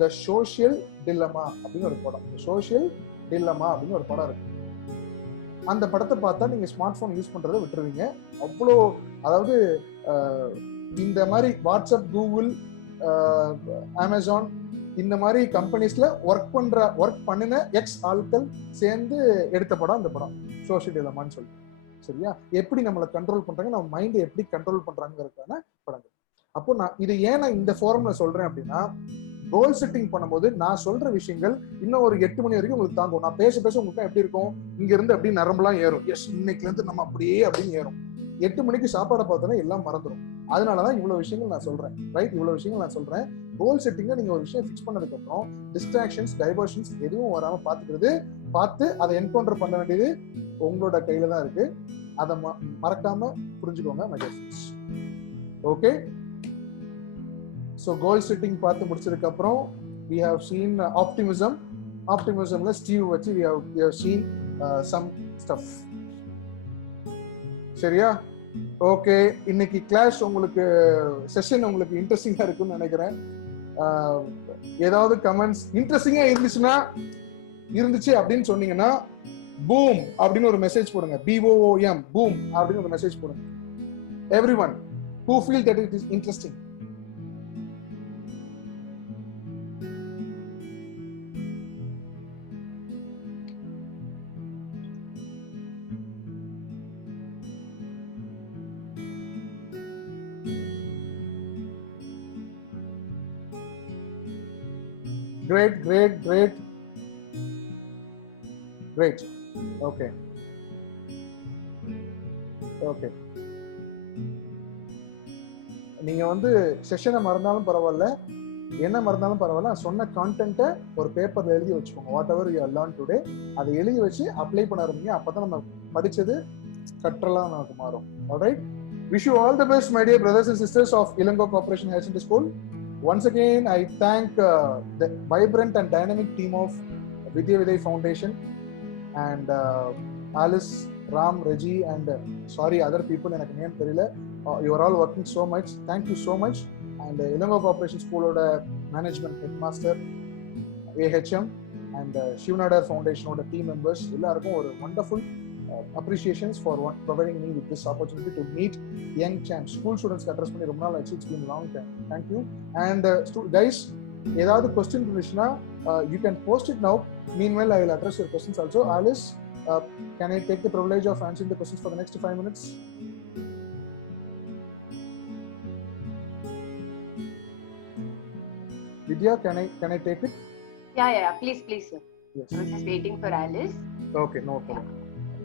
த சோஷியல் டில்லமா அப்படின்னு ஒரு படம். சோஷியல் டில்லமா அப்படின்னு ஒரு படம் இருக்கு. அந்த படத்தை பார்த்தா நீங்க ஸ்மார்ட் போன் யூஸ் பண்றதை விட்டுருவீங்க. அவ்வளோ, அதாவது இந்த மாதிரி வாட்ஸ்அப், கூகுள், அமேசான் இந்த மாதிரி கம்பெனிஸ்ல ஒர்க் பண்ணின எக்ஸ் ஆட்கள் சேர்ந்து எடுத்த படம் அந்த படம் சோஷியல் டில்லமான்னு சொல்லி. சரியா? எப்படி நம்மளை கண்ட்ரோல் பண்றாங்க, நம்ம மைண்டை எப்படி கண்ட்ரோல் பண்றாங்கிறதுக்கான படங்கள். அப்போ நான் இது ஏன் நான் இந்த ஃபோரம்ல சொல்றேன் அப்படின்னா, கோல் செட்டிங் பண்ணும்போது நான் சொல்ற விஷயங்கள் இன்னும் ஒரு 8 மணி வரைக்கும் உங்களுக்கு தாங்கும். நான் பேச உங்களுக்கு எப்படி இருக்கும், இங்க இருந்து அப்படியே நரம்பெல்லாம் ஏறும். எஸ், இன்னைக்குல இருந்து நம்ம அப்படியே அப்படின்னு ஏறும். 8 மணிக்கு சாப்பாடை பார்த்தோன்னா எல்லாம் மறந்துடும். அதனாலதான் இவ்வளவு விஷயங்கள் நான் சொல்றேன். ரைட்? இவ்வளவு விஷயங்கள் நான் சொல்றேன். கோல் செட்டிங்ல நீங்க ஒரு விஷயம் ஃபிக்ஸ் பண்ணதுக்கு அப்புறம் டிஸ்ட்ராக்ஷன்ஸ், டைவர்ஷன்ஸ் எதுவும் வராம பார்த்து அதை என்கவுண்டர் பண்ண வேண்டியது உங்களோட கையில தான் இருக்கு. அதை மறக்காம புரிஞ்சுக்கோங்க my dear friends. Okay? So goal setting பார்த்து முடிச்சதுக்கு அப்புறம் we have seen optimismல ஸ்டீவ் வச்சு we have seen some stuff. சரியா? ஓகே, இன்னைக்கு கிளாஸ் உங்களுக்கு செஷன் உங்களுக்கு இன்ட்ரெஸ்டிங்கா இருக்கும்னு நினைக்கிறேன். ஏதாவது கமெண்ட்ஸ் இன்ட்ரெஸ்டிங்கா இருந்துச்சு அப்படின்னு சொன்னீங்கன்னா பூம் அப்படின்னு ஒரு மெசேஜ் போடுங்க. BOOM பூம் அப்படின்னு ஒரு மெசேஜ் போடுங்க. everyone who feel that it is interesting. great. Okay. நீங்க வந்து செஷனை மறந்தாலும் பரவாயில்ல, என்ன மறந்தாலும் பரவாயில்ல, சொன்ன கான்டென்ட்டை ஒரு பேப்பர்ல எழுதி வச்சுக்கோங்க. What ever you learn today அதை எழுதி வச்சு அப்ளை பண்ண ஆரம்பிங்க. அப்பதான் நம்ம படிச்சது கற்றலா நமக்கு மாறும். Alright, wish you all the best, my dear brothers and sisters of Ilango Corporation Higher Secondary School. Once again, I thank the vibrant and dynamic team of Vidya Viday Foundation and Alice, Ram, Reggie, and sorry other people எனக்கு name தெரியல. You are all working so much. Thank you so much. And Ilango Corporation School oda management headmaster AHM and Shivnadar Foundation oda team members எல்லாருக்கும் ஒரு wonderful appreciations for providing me with this opportunity to meet young champs. School students address பண்ணி ரொம்ப நாள் ஆச்சு. It's been a long time. Thank you. And guys, ஏதாவது question இருந்துச்சுன்னா you can post it now. Meanwhile, I will address your questions also. Alice, can I take the privilege of answering the questions for the next 5 minutes? Vidya, can I take it? Yeah, please sir. Yes. I was just waiting for Alice. Okay, no problem.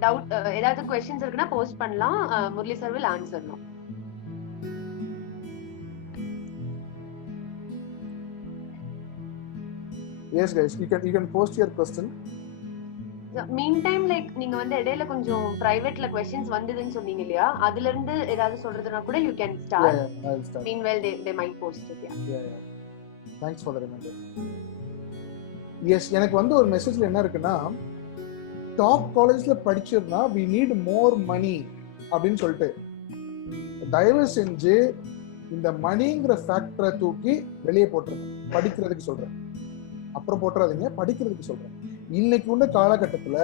Doubt ஏதாவது questions இருக்குனா post பண்ணலாம். Murali sir will answer now. Yes guys, you can post your question. Meantime, like நீங்க வந்து இடையில கொஞ்சம் பிரைவேட்ல questions வந்ததுன்னு சொன்னீங்க இல்லையா, அதுல இருந்து ஏதாவது சொல்றதுனா கூட you can start. Yeah, I'll start. Meanwhile they might post it. Yeah. Thanks for the reminder. Yes, எனக்கு வந்து ஒரு மெசேஜ்ல என்ன இருக்குன்னா, டாப் காலேஜ்ல படிச்சிருந்தா we need more money அப்படின்னு சொல்லிட்டு தயவு செஞ்சு இந்த மணிங்கிற ஃபேக்டரை தூக்கி வெளியே போட்டுருங்க. படிக்கிறதுக்கு சொல்றேன், அப்புறம் போட்டுறாதீங்க, படிக்கிறதுக்கு சொல்றேன். இன்னைக்கு உள்ள காலகட்டத்துல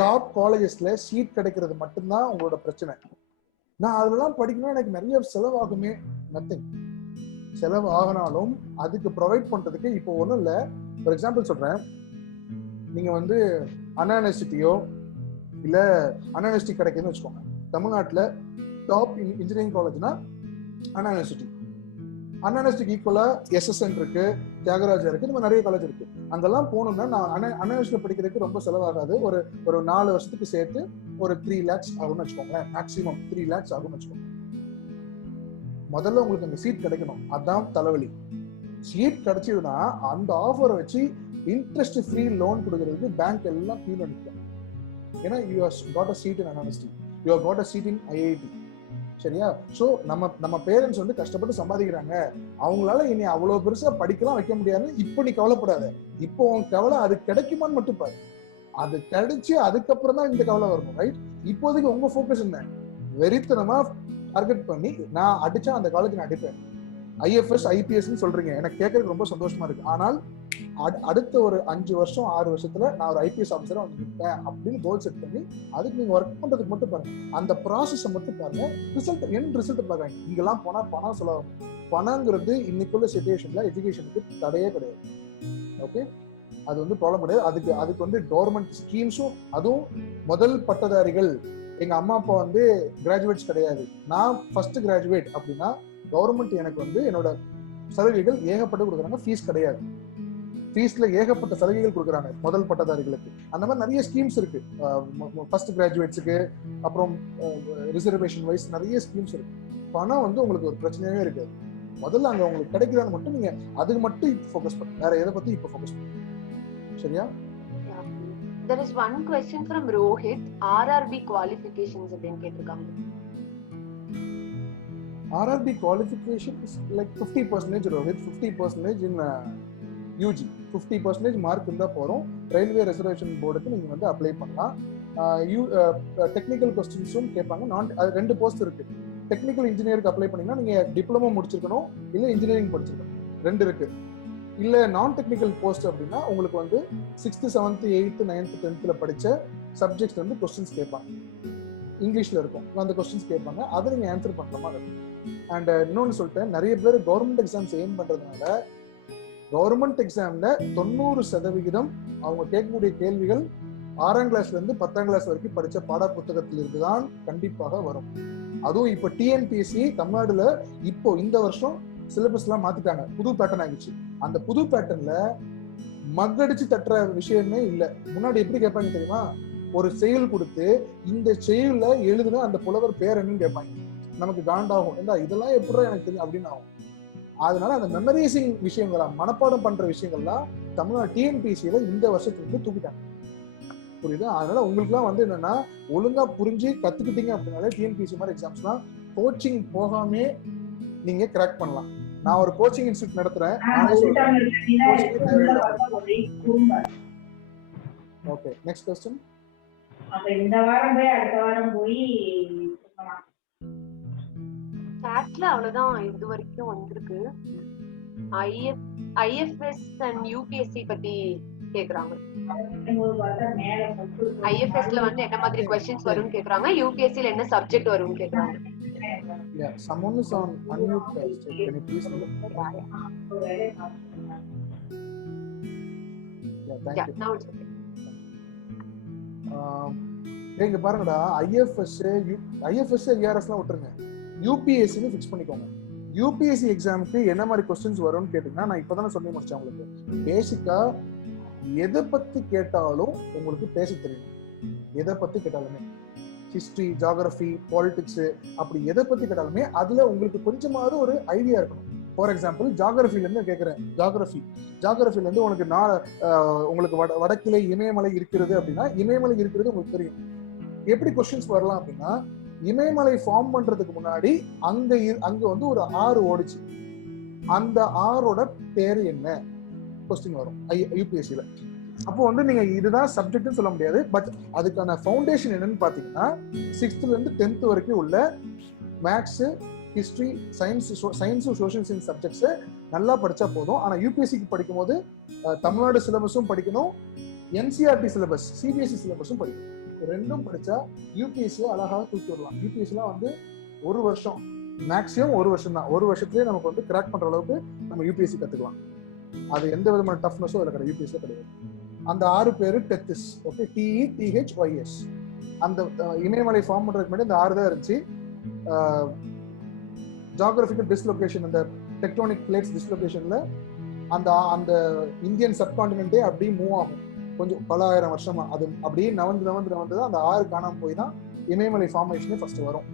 டாப் காலேஜஸ்ல சீட் கிடைக்கிறது மட்டும்தான் உங்களோட பிரச்சனை. நான் அதெல்லாம் படிக்கணும்னா எனக்கு நிறைய செலவாகுமே, நத்திங். செலவு ஆகினாலும் அதுக்கு ப்ரொவைட் பண்றதுக்கு இப்போ ஒன்றும் இல்லை. ஃபார் எக்ஸாம்பிள் சொல்றேன், நீங்க வந்து அண்ணா யூனிவர்சிட்டியோ இல்ல அண்ணா யூனிவர்சிட்டி கிடைக்குதுன்னு வச்சுக்கோங்க. தமிழ்நாட்டில் டாப் இன்ஜினியரிங் காலேஜ்னா அண்ணா யூனிவர்சிட்டி. அண்ணா யூனிவர்சிட்டிக்கு ஈக்குவலா SSN இருக்கு, தியாகராஜா இருக்கு, இந்த மாதிரி நிறைய காலேஜ் இருக்கு. அங்கெல்லாம் போகணும்னா நான் அண்ணா யூனிவர்சிட்டியில் படிக்கிறதுக்கு ரொம்ப செலவாகாது. ஒரு 4 வருஷத்துக்கு சேர்த்து ஒரு 3 lakhs ஆகும்னு வச்சுக்கோங்களேன். மேக்ஸிமம் 3 lakhs ஆகும்னு வச்சுக்கோங்க. முதல்ல உங்களுக்கு அந்த சீட் கிடைக்கணும், அதான் தலைவலி. சீட் கிடைச்சதுன்னா அந்த ஆஃபரை வச்சு இன்ட்ரெஸ்ட் ஃப்ரீ லோன் கொடுக்கறதுக்கு பேங்க் எல்லாம் கீழே நிற்கும். ஏன்னா you have got a seat in university, you have got a seat in IIT. சரியா? ஸோ நம்ம பேரண்ட்ஸ் வந்து கஷ்டப்பட்டு சம்பாதிக்கிறாங்க, அவங்களால இனி அவ்வளவு பெருசா படிக்கலாம் வைக்க முடியாதுன்னு இப்போ நீ கவலைப்படாத. இப்போ உன் கவலை அது கிடைக்குமான்னு மட்டும் பாரு. அது கிடைச்சு அதுக்கப்புறம் தான் இந்த கவலை வரணும். ரைட்? இப்போதைக்கு உங்க ஃபோக்கஸ் என்ன? வெறித்தனமா டார்கெட் பண்ணி நான் அடிச்சா அந்த காலேஜ் நான் அடிப்பேன். IFS IPS சொல்றீங்க, எனக்கு கேட்கறதுக்கு ரொம்ப சந்தோஷமா இருக்கு. ஆனால் அடுத்த ஒரு 5 வருஷம் 6 வருஷத்துல நான் ஒரு IPS ஆஃபீஸரா வந்து நிற்பேன் அப்படின்னு கோல் செட் பண்ணி அதுக்கு நீங்க ஒர்க் பண்றதுக்கு மட்டும் பாருங்க. அந்த ப்ராசஸை மட்டும் பாருங்க. ரிசல்ட் பாருங்க. இங்கெல்லாம் போனா பணம் செலவாகும். பணங்கிறது இன்னைக்குள்ள சிச்சுவேஷன்ல எஜுகேஷனுக்கு தடையே கிடையாது. ஓகே, அது வந்து ப்ராப்ளம் கிடையாது. அதுக்கு வந்து கவர்மெண்ட் ஸ்கீம்ஸும், அதுவும் முதல் பட்டதாரிகள். எங்க அம்மா அப்பா வந்து கிராஜுவேட்ஸ் கிடையாது, நான் ஃபர்ஸ்ட் கிராஜுவேட் அப்படின்னா கவர்மெண்ட் எனக்கு வந்து என்னோட சலுகைகள் ஏகப்பட்டு கொடுக்குறாங்க. ஃபீஸ் கிடையாது, ஃபீஸ்ல ஏகப்பட்ட சலுகைகள் கொடுக்குறாங்க முதல் பட்டதாரிகளுக்கு. அந்த மாதிரி நிறைய ஸ்கீம்ஸ் இருக்கு. ஃபர்ஸ்ட் கிராஜுவேட்ஸுக்கு அப்புறம் ரிசர்வேஷன் வைஸ் நிறைய ஸ்கீம்ஸ் இருக்கு. பணம் வந்து உங்களுக்கு ஒரு பிரச்சனையே இருக்காது. முதல்ல அங்க உங்களுக்கு கிடைக்குதான்னு மட்டும் நீங்க அதுக்கு மட்டும் இப்போ ஃபோக்கஸ் பண்ணுங்க, வேற எதை பத்தி இப்போ ஃபோக்கஸ் பண்ணுங்க. சரியா? There is one question from Rohit. RRB qualifications அப்படின்னு கேட்டிருக்காங்க. RRB qualification is like 50% Rohit, 50% in UG. 50% mark இருந்தா போறோம். ரயில்வே ரிசர்வேஷன் போர்டுக்கு நீங்க வந்து அப்ளை பண்ணலாம். டெக்னிக்கல் கொஸ்டின்ஸும் கேட்பாங்க. அது 2 போஸ்ட் இருக்கு. டெக்னிக்கல் இன்ஜினியருக்கு அப்ளை பண்ணீங்கன்னா நீங்க டிப்ளமோ முடிச்சிருக்கணும், இல்ல இன்ஜினியரிங் படிச்சிருக்கணும். 2 இருக்கு. இல்ல நான் டெக்னிக்கல் போஸ்ட் அப்படின்னா உங்களுக்கு வந்து 6th 7th 8th 9th 10th படிச்ச சப்ஜெக்ட்ஸ் வந்து கொஸ்டின்ஸ் கேட்பாங்க. இங்கிலீஷ்ல இருக்கும், அந்த கொஸ்டின்ஸ் கேட்பாங்க. அதை நீங்க ஆன்சர் பண்ற மாதிரி இருக்கும். அண்ட் இன்னொன்னு சொல்லிட்டேன், நிறைய பேர் கவர்மெண்ட் எக்ஸாம்ஸ் எய்ம் பண்றதுனால கவர்மெண்ட் எக்ஸாம்ல 90% அவங்க கேட்கக்கூடிய கேள்விகள் 6ஆம் கிளாஸ்ல இருந்து 10ஆம் கிளாஸ் வரைக்கும் படிச்ச பாட புத்தகத்தில் இருந்துதான் கண்டிப்பாக வரும். அதுவும் இப்போ TNPSC தமிழ்நாடுல இப்போ இந்த வருஷம் சிலபஸ் எல்லாம் மாத்திட்டாங்க, புது பேட்டர்ன் ஆகிடுச்சு. அந்த புது பேட்டர்ன்ல மக்கடிச்சு தட்டுற விஷயமே இல்ல. முன்னாடி எப்படி கேட்பாங்க தெரியுமா, ஒரு செயல் கொடுத்து இந்த செயல்ல எழுதுன அந்த புலவர் பேர் என்னன்னு கேட்பாங்க. நமக்கு காண்டாகும், ஏண்டா இதெல்லாம் எப்படி எனக்கு தெரியும் அப்படின்னு ஆகும். அதனால அந்த மெமரைசிங் விஷயங்களா, மனப்பாடம் பண்ற விஷயங்கள்லாம் தமிழ்நாடு டிஎன்பிசியில இந்த வருஷத்துக்கு தூக்கிட்டாங்க. புரியுது? அதனால உங்களுக்கு எல்லாம் வந்து என்னன்னா, ஒழுங்கா புரிஞ்சு கத்துக்கிட்டீங்க அப்படின்னாலே டிஎன்பிசி மாதிரி எக்ஸாம்ஸ்லாம் கோச்சிங் போகாமே நீங்க கிராக் பண்ணலாம். நான் ஒரு கோச்சிங் இன்ஸ்டியூட் நடத்துறேன், நானே சொல்றேன். Okay, next question. அப்ப இந்த வாரம் போய் அடுத்த வாரம் போய் சாட்ல அவ்வளவுதான் இது வரைக்கும் வந்திருக்கு. ஐஎஃப்எஸ் அண்ட் யூபிஎஸ்சி பத்தி கேக்குறாங்க. ஐஎஃப்எஸ்ல வந்து என்ன மாதிரி क्वेश्चंस வரும்னு கேக்குறாங்க, யூபிஎஸ்சில என்ன சப்ஜெக்ட் வரும்னு கேக்குறாங்க. Yeah, someone is on unmute guys. Can you please mute? Yeah, thank you. Now it's okay. இங்க பாருங்கடா, ஐஎஃப்எஸ் ஐஆர்எஸ்லாம் விட்டுருங்க, யூபிஎஸ்சின்னு ஃபிக்ஸ் பண்ணிக்கோங்க. யூபிஎஸ்சி எக்ஸாமுக்கு என்ன மாதிரி क्वेश्चंस வரும்னு கேட்டீங்கன்னா, நான் இப்பதானே சொல்லி முடிச்சேன் உங்களுக்கு. பேசிக்கா எதை பத்தி கேட்டாலும் உங்களுக்கு பேச தெரியும். எதை பத்தி கேட்டாலுமே, ஹிஸ்டரி, ஜியோகிராஃபி, பாலிடிக்ஸ், அப்படி எதை பத்தி கேட்டாலுமே அதுல உங்களுக்கு கொஞ்சமாவது ஒரு ஐடியா இருக்கணும். ஃபார் எக்ஸாம்பிள் ஜியோகிராஃபில இருந்து கேட்கிறேன், ஜியோகிராஃபில இருந்து உங்களுக்கு வடக்கிலே இமயமலை இருக்கிறது அப்படின்னா, இமயமலை இருக்கிறது உங்களுக்கு தெரியும். எப்படி क्वेश्चंस வரலாம் அப்படின்னா, இமயமலை ஃபார்ம் பண்றதுக்கு முன்னாடி அங்க வந்து ஒரு ஆறு ஓடிச்சு, அந்த ஆறோட பேரு என்ன क्वेश्चन வரும் யூபிஎஸ்சில. அப்போ வந்து நீங்க இதுதான் சப்ஜெக்ட்னு சொல்ல முடியாது, பட் அதுக்கான ஃபவுண்டேஷன் என்னன்னு பாத்தீங்கன்னா 6th இருந்து 10th வரைக்கும் உள்ள maths, history, science, social science subjects நல்லா படிச்சா போதும். ஆனா யூபிஎஸ்சிக்கு படிக்கும் போது தமிழ்நாடு சிலபஸும் படிக்கணும், என்சிஆர்டி சிலபஸ், சிபிஎஸ்சி சிலபஸும் படிக்கணும். ரெண்டும் படிச்சா யூபிஎஸ்சியை அழகாக தூக்கி விடலாம். யூபிஎஸ்சிலாம் வந்து ஒரு வருஷம், மேக்ஸிமம் ஒரு வருஷம் தான், ஒரு வருஷத்துலேயே நமக்கு வந்து கிராக் பண்ற அளவுக்கு நம்ம யூபிஎஸ்சி கத்துக்கலாம். அது எந்த விதமான டஃப்னஸும் அதில் கிடையாது, யூபிஎஸ்சியில் கிடையாது. அந்த 6 பேரு டெத்திஸ், ஓகே, TETHYS. அந்த இமயமலை ஃபார்ம் பண்றதுக்கு முன்னாடி இந்த 6 தான் இருந்துச்சு. ஜியோகிராபிக்கல் டிஸ்லொகேஷன், அந்த டெக்டோனிக் பிளேட்ஸ் டிஸ்லொகேஷன்ல அந்த இந்தியன் சப்கான்டினென்ட்டே அப்படியே மூவ் ஆகும் கொஞ்சம் பல ஆயிரம் வருஷமா. அது அப்படியே நவந்து தான் அந்த 6 காணாம போய் தான் இமயமலை ஃபார்மேஷனே ஃபர்ஸ்ட் வரும்.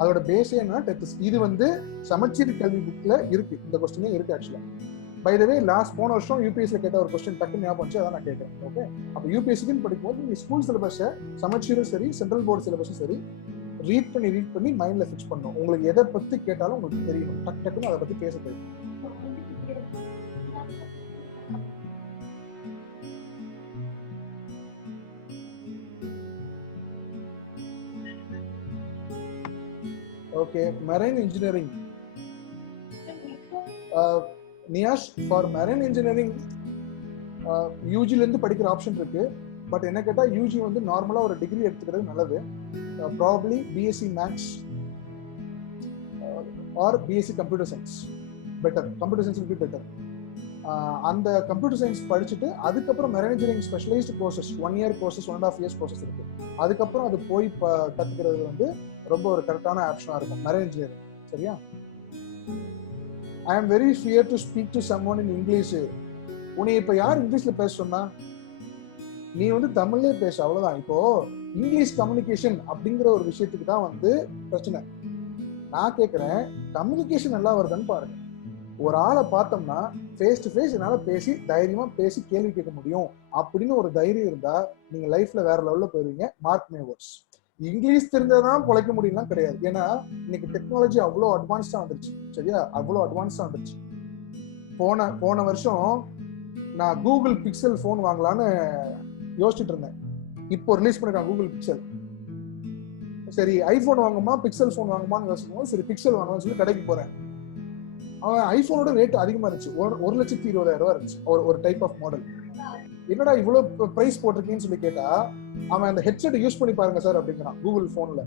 அதோட பேஸே என்ன, டெத்திஸ். இது வந்து சமச்சீர் கல்வி புக்ல இருக்கு, இந்த கொஸ்டினே இருக்கு ஆக்சுவலா. பை த வே, போன வருஷம் யூபிஎஸ்சியில் கேட்ட ஒரு கொஸ்டின் டக்குன்னு ஞாபகம் வந்துச்சு, அதான் நான் கேட்குறேன். ஓகே, அப்போ யூபிஎஸ்சிக்குன்னு படிக்கும்போது நீங்கள் ஸ்கூல் சிலபஸை, சமச்சீரும் சரி, சென்ட்ரல் போர்டு சிலபஸும் சரி, ரீட் பண்ணி மைண்ட்ல ஃபிக்ஸ் பண்ணணும். உங்களுக்கு எதை பத்தி கேட்டாலும் உங்களுக்கு தெரியணும், டக்குன்னு அதை பத்தி பேச தெரியும். Okay, marine engineering. Niyas, for marine engineering யூஜில இருந்து படிக்கிற ஆப்ஷன் இருக்கு. பட் என்ன கேட்டா யூஜி வந்து நார்மலா ஒரு டிகிரி எடுத்துக்கிறது நல்லது. Probably BSc maths R BSc computer science better. Computer science will be better. அந்த கம்ப்யூட்டர் சயின்ஸ் படிச்சுட்டு அதுக்கப்புறம் marine engineering specialised courses, 1 year courses, 1.5 years courses இருக்கு. அதுக்கப்புறம் அது போய் கத்துக்கிறது வந்து ரொம்ப ஒரு கரெக்டான ஆப்ஷனா இருக்கும் மெரைன் இன்ஜினியரிங். சரியா? I am very fear to speak to someone in English. உன்னை இப்ப யார் இங்கிலீஷ்ல பேச சொன்னா? நீ வந்து தமிழ்லயே பேச, அவ்வளவுதான். இப்போ இங்கிலீஷ் கம்யூனிகேஷன் அப்படிங்கிற ஒரு விஷயத்துக்கு தான் வந்து பிரச்சனை. நான் கேட்கிறேன், கம்யூனிகேஷன் நல்லா வருதுன்னு பாருங்க. ஒரு ஆளை பார்த்தோம்னா ஃபேஸ் டு ஃபேஸ் என்னால பேசி தைரியமா பேசி கேள்வி கேட்க முடியும் அப்படின்னு ஒரு தைரியம் இருந்தா நீங்க லைஃப்ல வேற லெவல்ல போயிருவீங்க. Mark my words. இங்கிலீஷ் தெரிஞ்சதான் பொழைக்க முடியும்லாம் கிடையாது. ஏன்னா இன்னைக்கு டெக்னாலஜி அவ்வளோ அட்வான்ஸ்டா வந்துருச்சு. சரியா? அவ்வளோ அட்வான்ஸ்டா வந்துருச்சு. போன வருஷம் நான் கூகுள் பிக்சல் போன் வாங்கலான்னு யோசிச்சுட்டு இருந்தேன். இப்போ ரிலீஸ் பண்ணிருக்காங்க கூகுள் பிக்சல். சரி, ஐபோன் வாங்குமா பிக்சல் போன் வாங்குமான்னு யோசிக்கும். சரி, பிக்சல் வாங்கலாம்னு சொல்லி கடைக்கு போறேன். அவன் ஐபோனோட ரேட் அதிகமா இருந்துச்சு. 1,20,000 இருந்துச்சு ஒரு டைப் ஆஃப் மாடல். என்னடா இவ்வளவு பிரைஸ் போட்டிருக்கேன்னு சொல்லி கேட்டா, அவன் அந்த ஹெட்செட் யூஸ் பண்ணி பாருங்க சார் அப்படிங்கிறான். கூகுள் போன்ல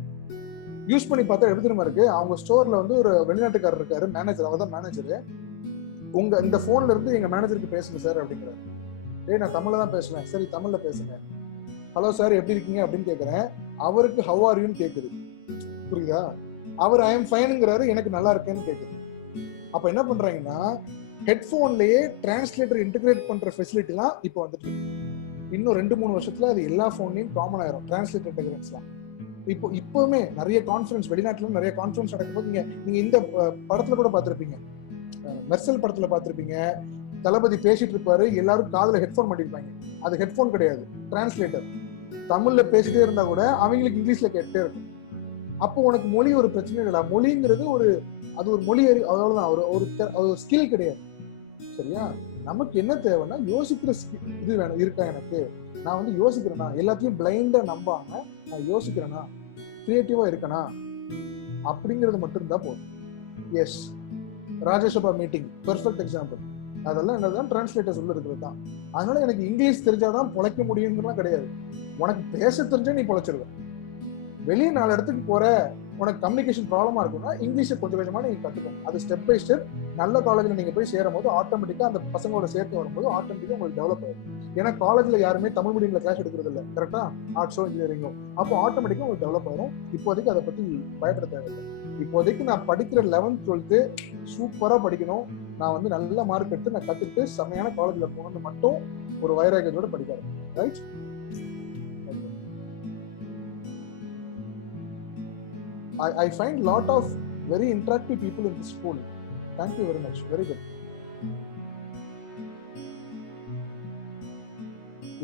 யூஸ் பண்ணி பார்த்தா எப்படி தெரியுமா இருக்கு? அவங்க ஸ்டோர்ல வந்து ஒரு வெளிநாட்டுக்காரர் இருக்காரு, மேனேஜர். அவர் தான் மேனேஜரு. உங்க இந்த போன்ல இருந்து எங்க மேனேஜருக்கு பேசுங்க சார் அப்படிங்கிறாரு. டேய், நான் தமிழ்ல தான் பேசுவேன். சரி, தமிழ்ல பேசுங்க. ஹலோ சார், எப்படி இருக்கீங்க அப்படின்னு கேட்கிறேன். அவருக்கு ஹவ் ஆர் யூன்னு கேக்குது. புரியுதா? அவர் ஐ எம் ஃபைனுங்கிறாரு, எனக்கு நல்லா இருக்கேன்னு கேக்குது. அப்ப என்ன பண்றாங்கன்னா, ஹெட்ஃபோன்லயே டிரான்ஸ்லேட்டர் இன்டகிரேட் பண்ற ஃபெசிலிட்டிலாம் இப்போ வந்துட்டு இருக்கு. இன்னும் 2-3 வருஷத்துல அது எல்லா போன்லயும் காமன் ஆயிரும் டிரான்ஸ்லேட்டர் இன்டகிரேட்ஸ்லாம். இப்பவுமே நிறைய கான்ஃபரன்ஸ், வெளிநாட்டுல நிறைய கான்ஃபரன்ஸ் நடக்கும்போது நீங்க இந்த படத்துல கூட பார்த்திருப்பீங்க, மெர்சல் படத்துல பார்த்திருப்பீங்க, தளபதி பேசிட்டு இருப்பாரு, எல்லாரும் காதுல ஹெட்ஃபோன் மாட்டிருப்பாங்க. அது ஹெட்ஃபோன் கிடையாது, டிரான்ஸ்லேட்டர். தமிழ்ல பேசிட்டே இருந்தா கூட அவங்களுக்கு இங்கிலீஷ்ல கேட்டே இருக்கும். அப்போ உனக்கு மொழி ஒரு பிரச்சனை இல்லை. மொழிங்கிறது அது ஒரு மொழி, அவ்வளவுதான். ஒரு ஸ்கில் கிடையாது. சரியா? நமக்கு என்ன தேவைன்னா யோசிக்கிற இது வேணும் இருக்கா எனக்கு, நான் வந்து யோசிக்கிறேனா, எல்லாத்தையும் பிளைண்டா நம்பாம நான் யோசிக்கிறேனா, கிரியேட்டிவா இருக்கனா அப்படிங்கிறது மட்டும் இருந்தா போதும். Yes, Rajya Sabha meeting perfect example. அதெல்லாம் என்னதான் டிரான்ஸ்லேட்டர்ஸ் உள்ள இருக்கிறது தான். அதனால எனக்கு இங்கிலீஷ் தெரிஞ்சாதான் பொழைக்க முடியுங்கிறதுலாம் கிடையாது. உனக்கு பேச தெரிஞ்சா நீ பொழைச்சிருவ. வெளியே 4 இடத்துக்கு போற, உனக்கு கம்யூனிகேஷன் ப்ராப்ளமா இருக்குன்னா இங்கிலீஷை கொஞ்சம் கொஞ்சமா நீங்க கத்துக்கணும். அது ஸ்டெப் பை ஸ்டெப் நல்ல காலேஜ்ல நீங்க போய் சேரும் போது ஆட்டோமேட்டிக்கா அந்த பசங்களோட சேர்த்து வரும்போது ஆட்டோமேட்டிக்கா உங்களுக்கு டெவலப் ஆகும். ஏன்னா காலேஜ்ல யாருமே தமிழ் மீடியம்ல கிளாஸ் எடுக்கிறது இல்லை, கரெக்டா? ஆர்ட்ஸோ இன்ஜினியரிங்கோ. அப்போ ஆட்டோமேட்டிக்கா உங்களுக்கு டெவலப் ஆகும். இப்போதைக்கு அதை பத்தி பயப்பட தேவையில்லை. இப்போதைக்கு நான் படிக்கிற 11th 12th சூப்பரா படிக்கணும், நான் வந்து நல்ல மார்க் எடுத்து நான் கத்துட்டு செம்மையான காலேஜ்ல போகணும்னு மட்டும் ஒரு வைராகியத்தோட படிக்காது. Right? I find lot of very interactive people in this school. Thank you very much. Very good.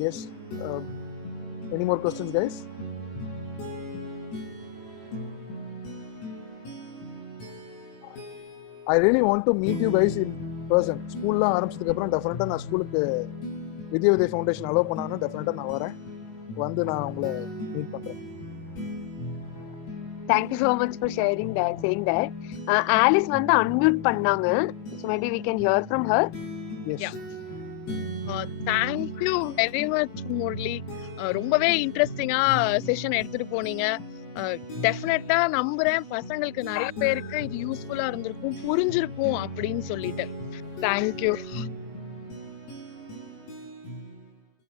Yes. Any more questions, guys? I really want to meet you guys in person. ஸ்கூல்ல ஆரம்பிச்சதுக்கு அப்புறம் டெஃபினட்டா நான் ஸ்கூலுக்கு வித்யா விதை foundation allow பண்ணாங்கன்னா டெஃபினட்டா நான் வரேன், வந்து நான் உங்களை மீட் பண்றேன். Thank you so much for sharing that, saying that. Alice வந்து unmute பண்ணாங்க. So maybe we can hear from her. Yes. Yeah. Thank you very much, Murli. ரொம்பவே இன்ட்ரெஸ்டிங்கா செஷன் எடுத்துட்டு போனீங்க. டெஃபினட்டா நம்புறேன் பசங்களுக்கு நிறைய பேருக்கு இது யூஸ்ஃபுல்லா இருந்திருக்கும், புரிஞ்சிருக்கும் அப்படின்னு சொல்லிட்டு. Thank you.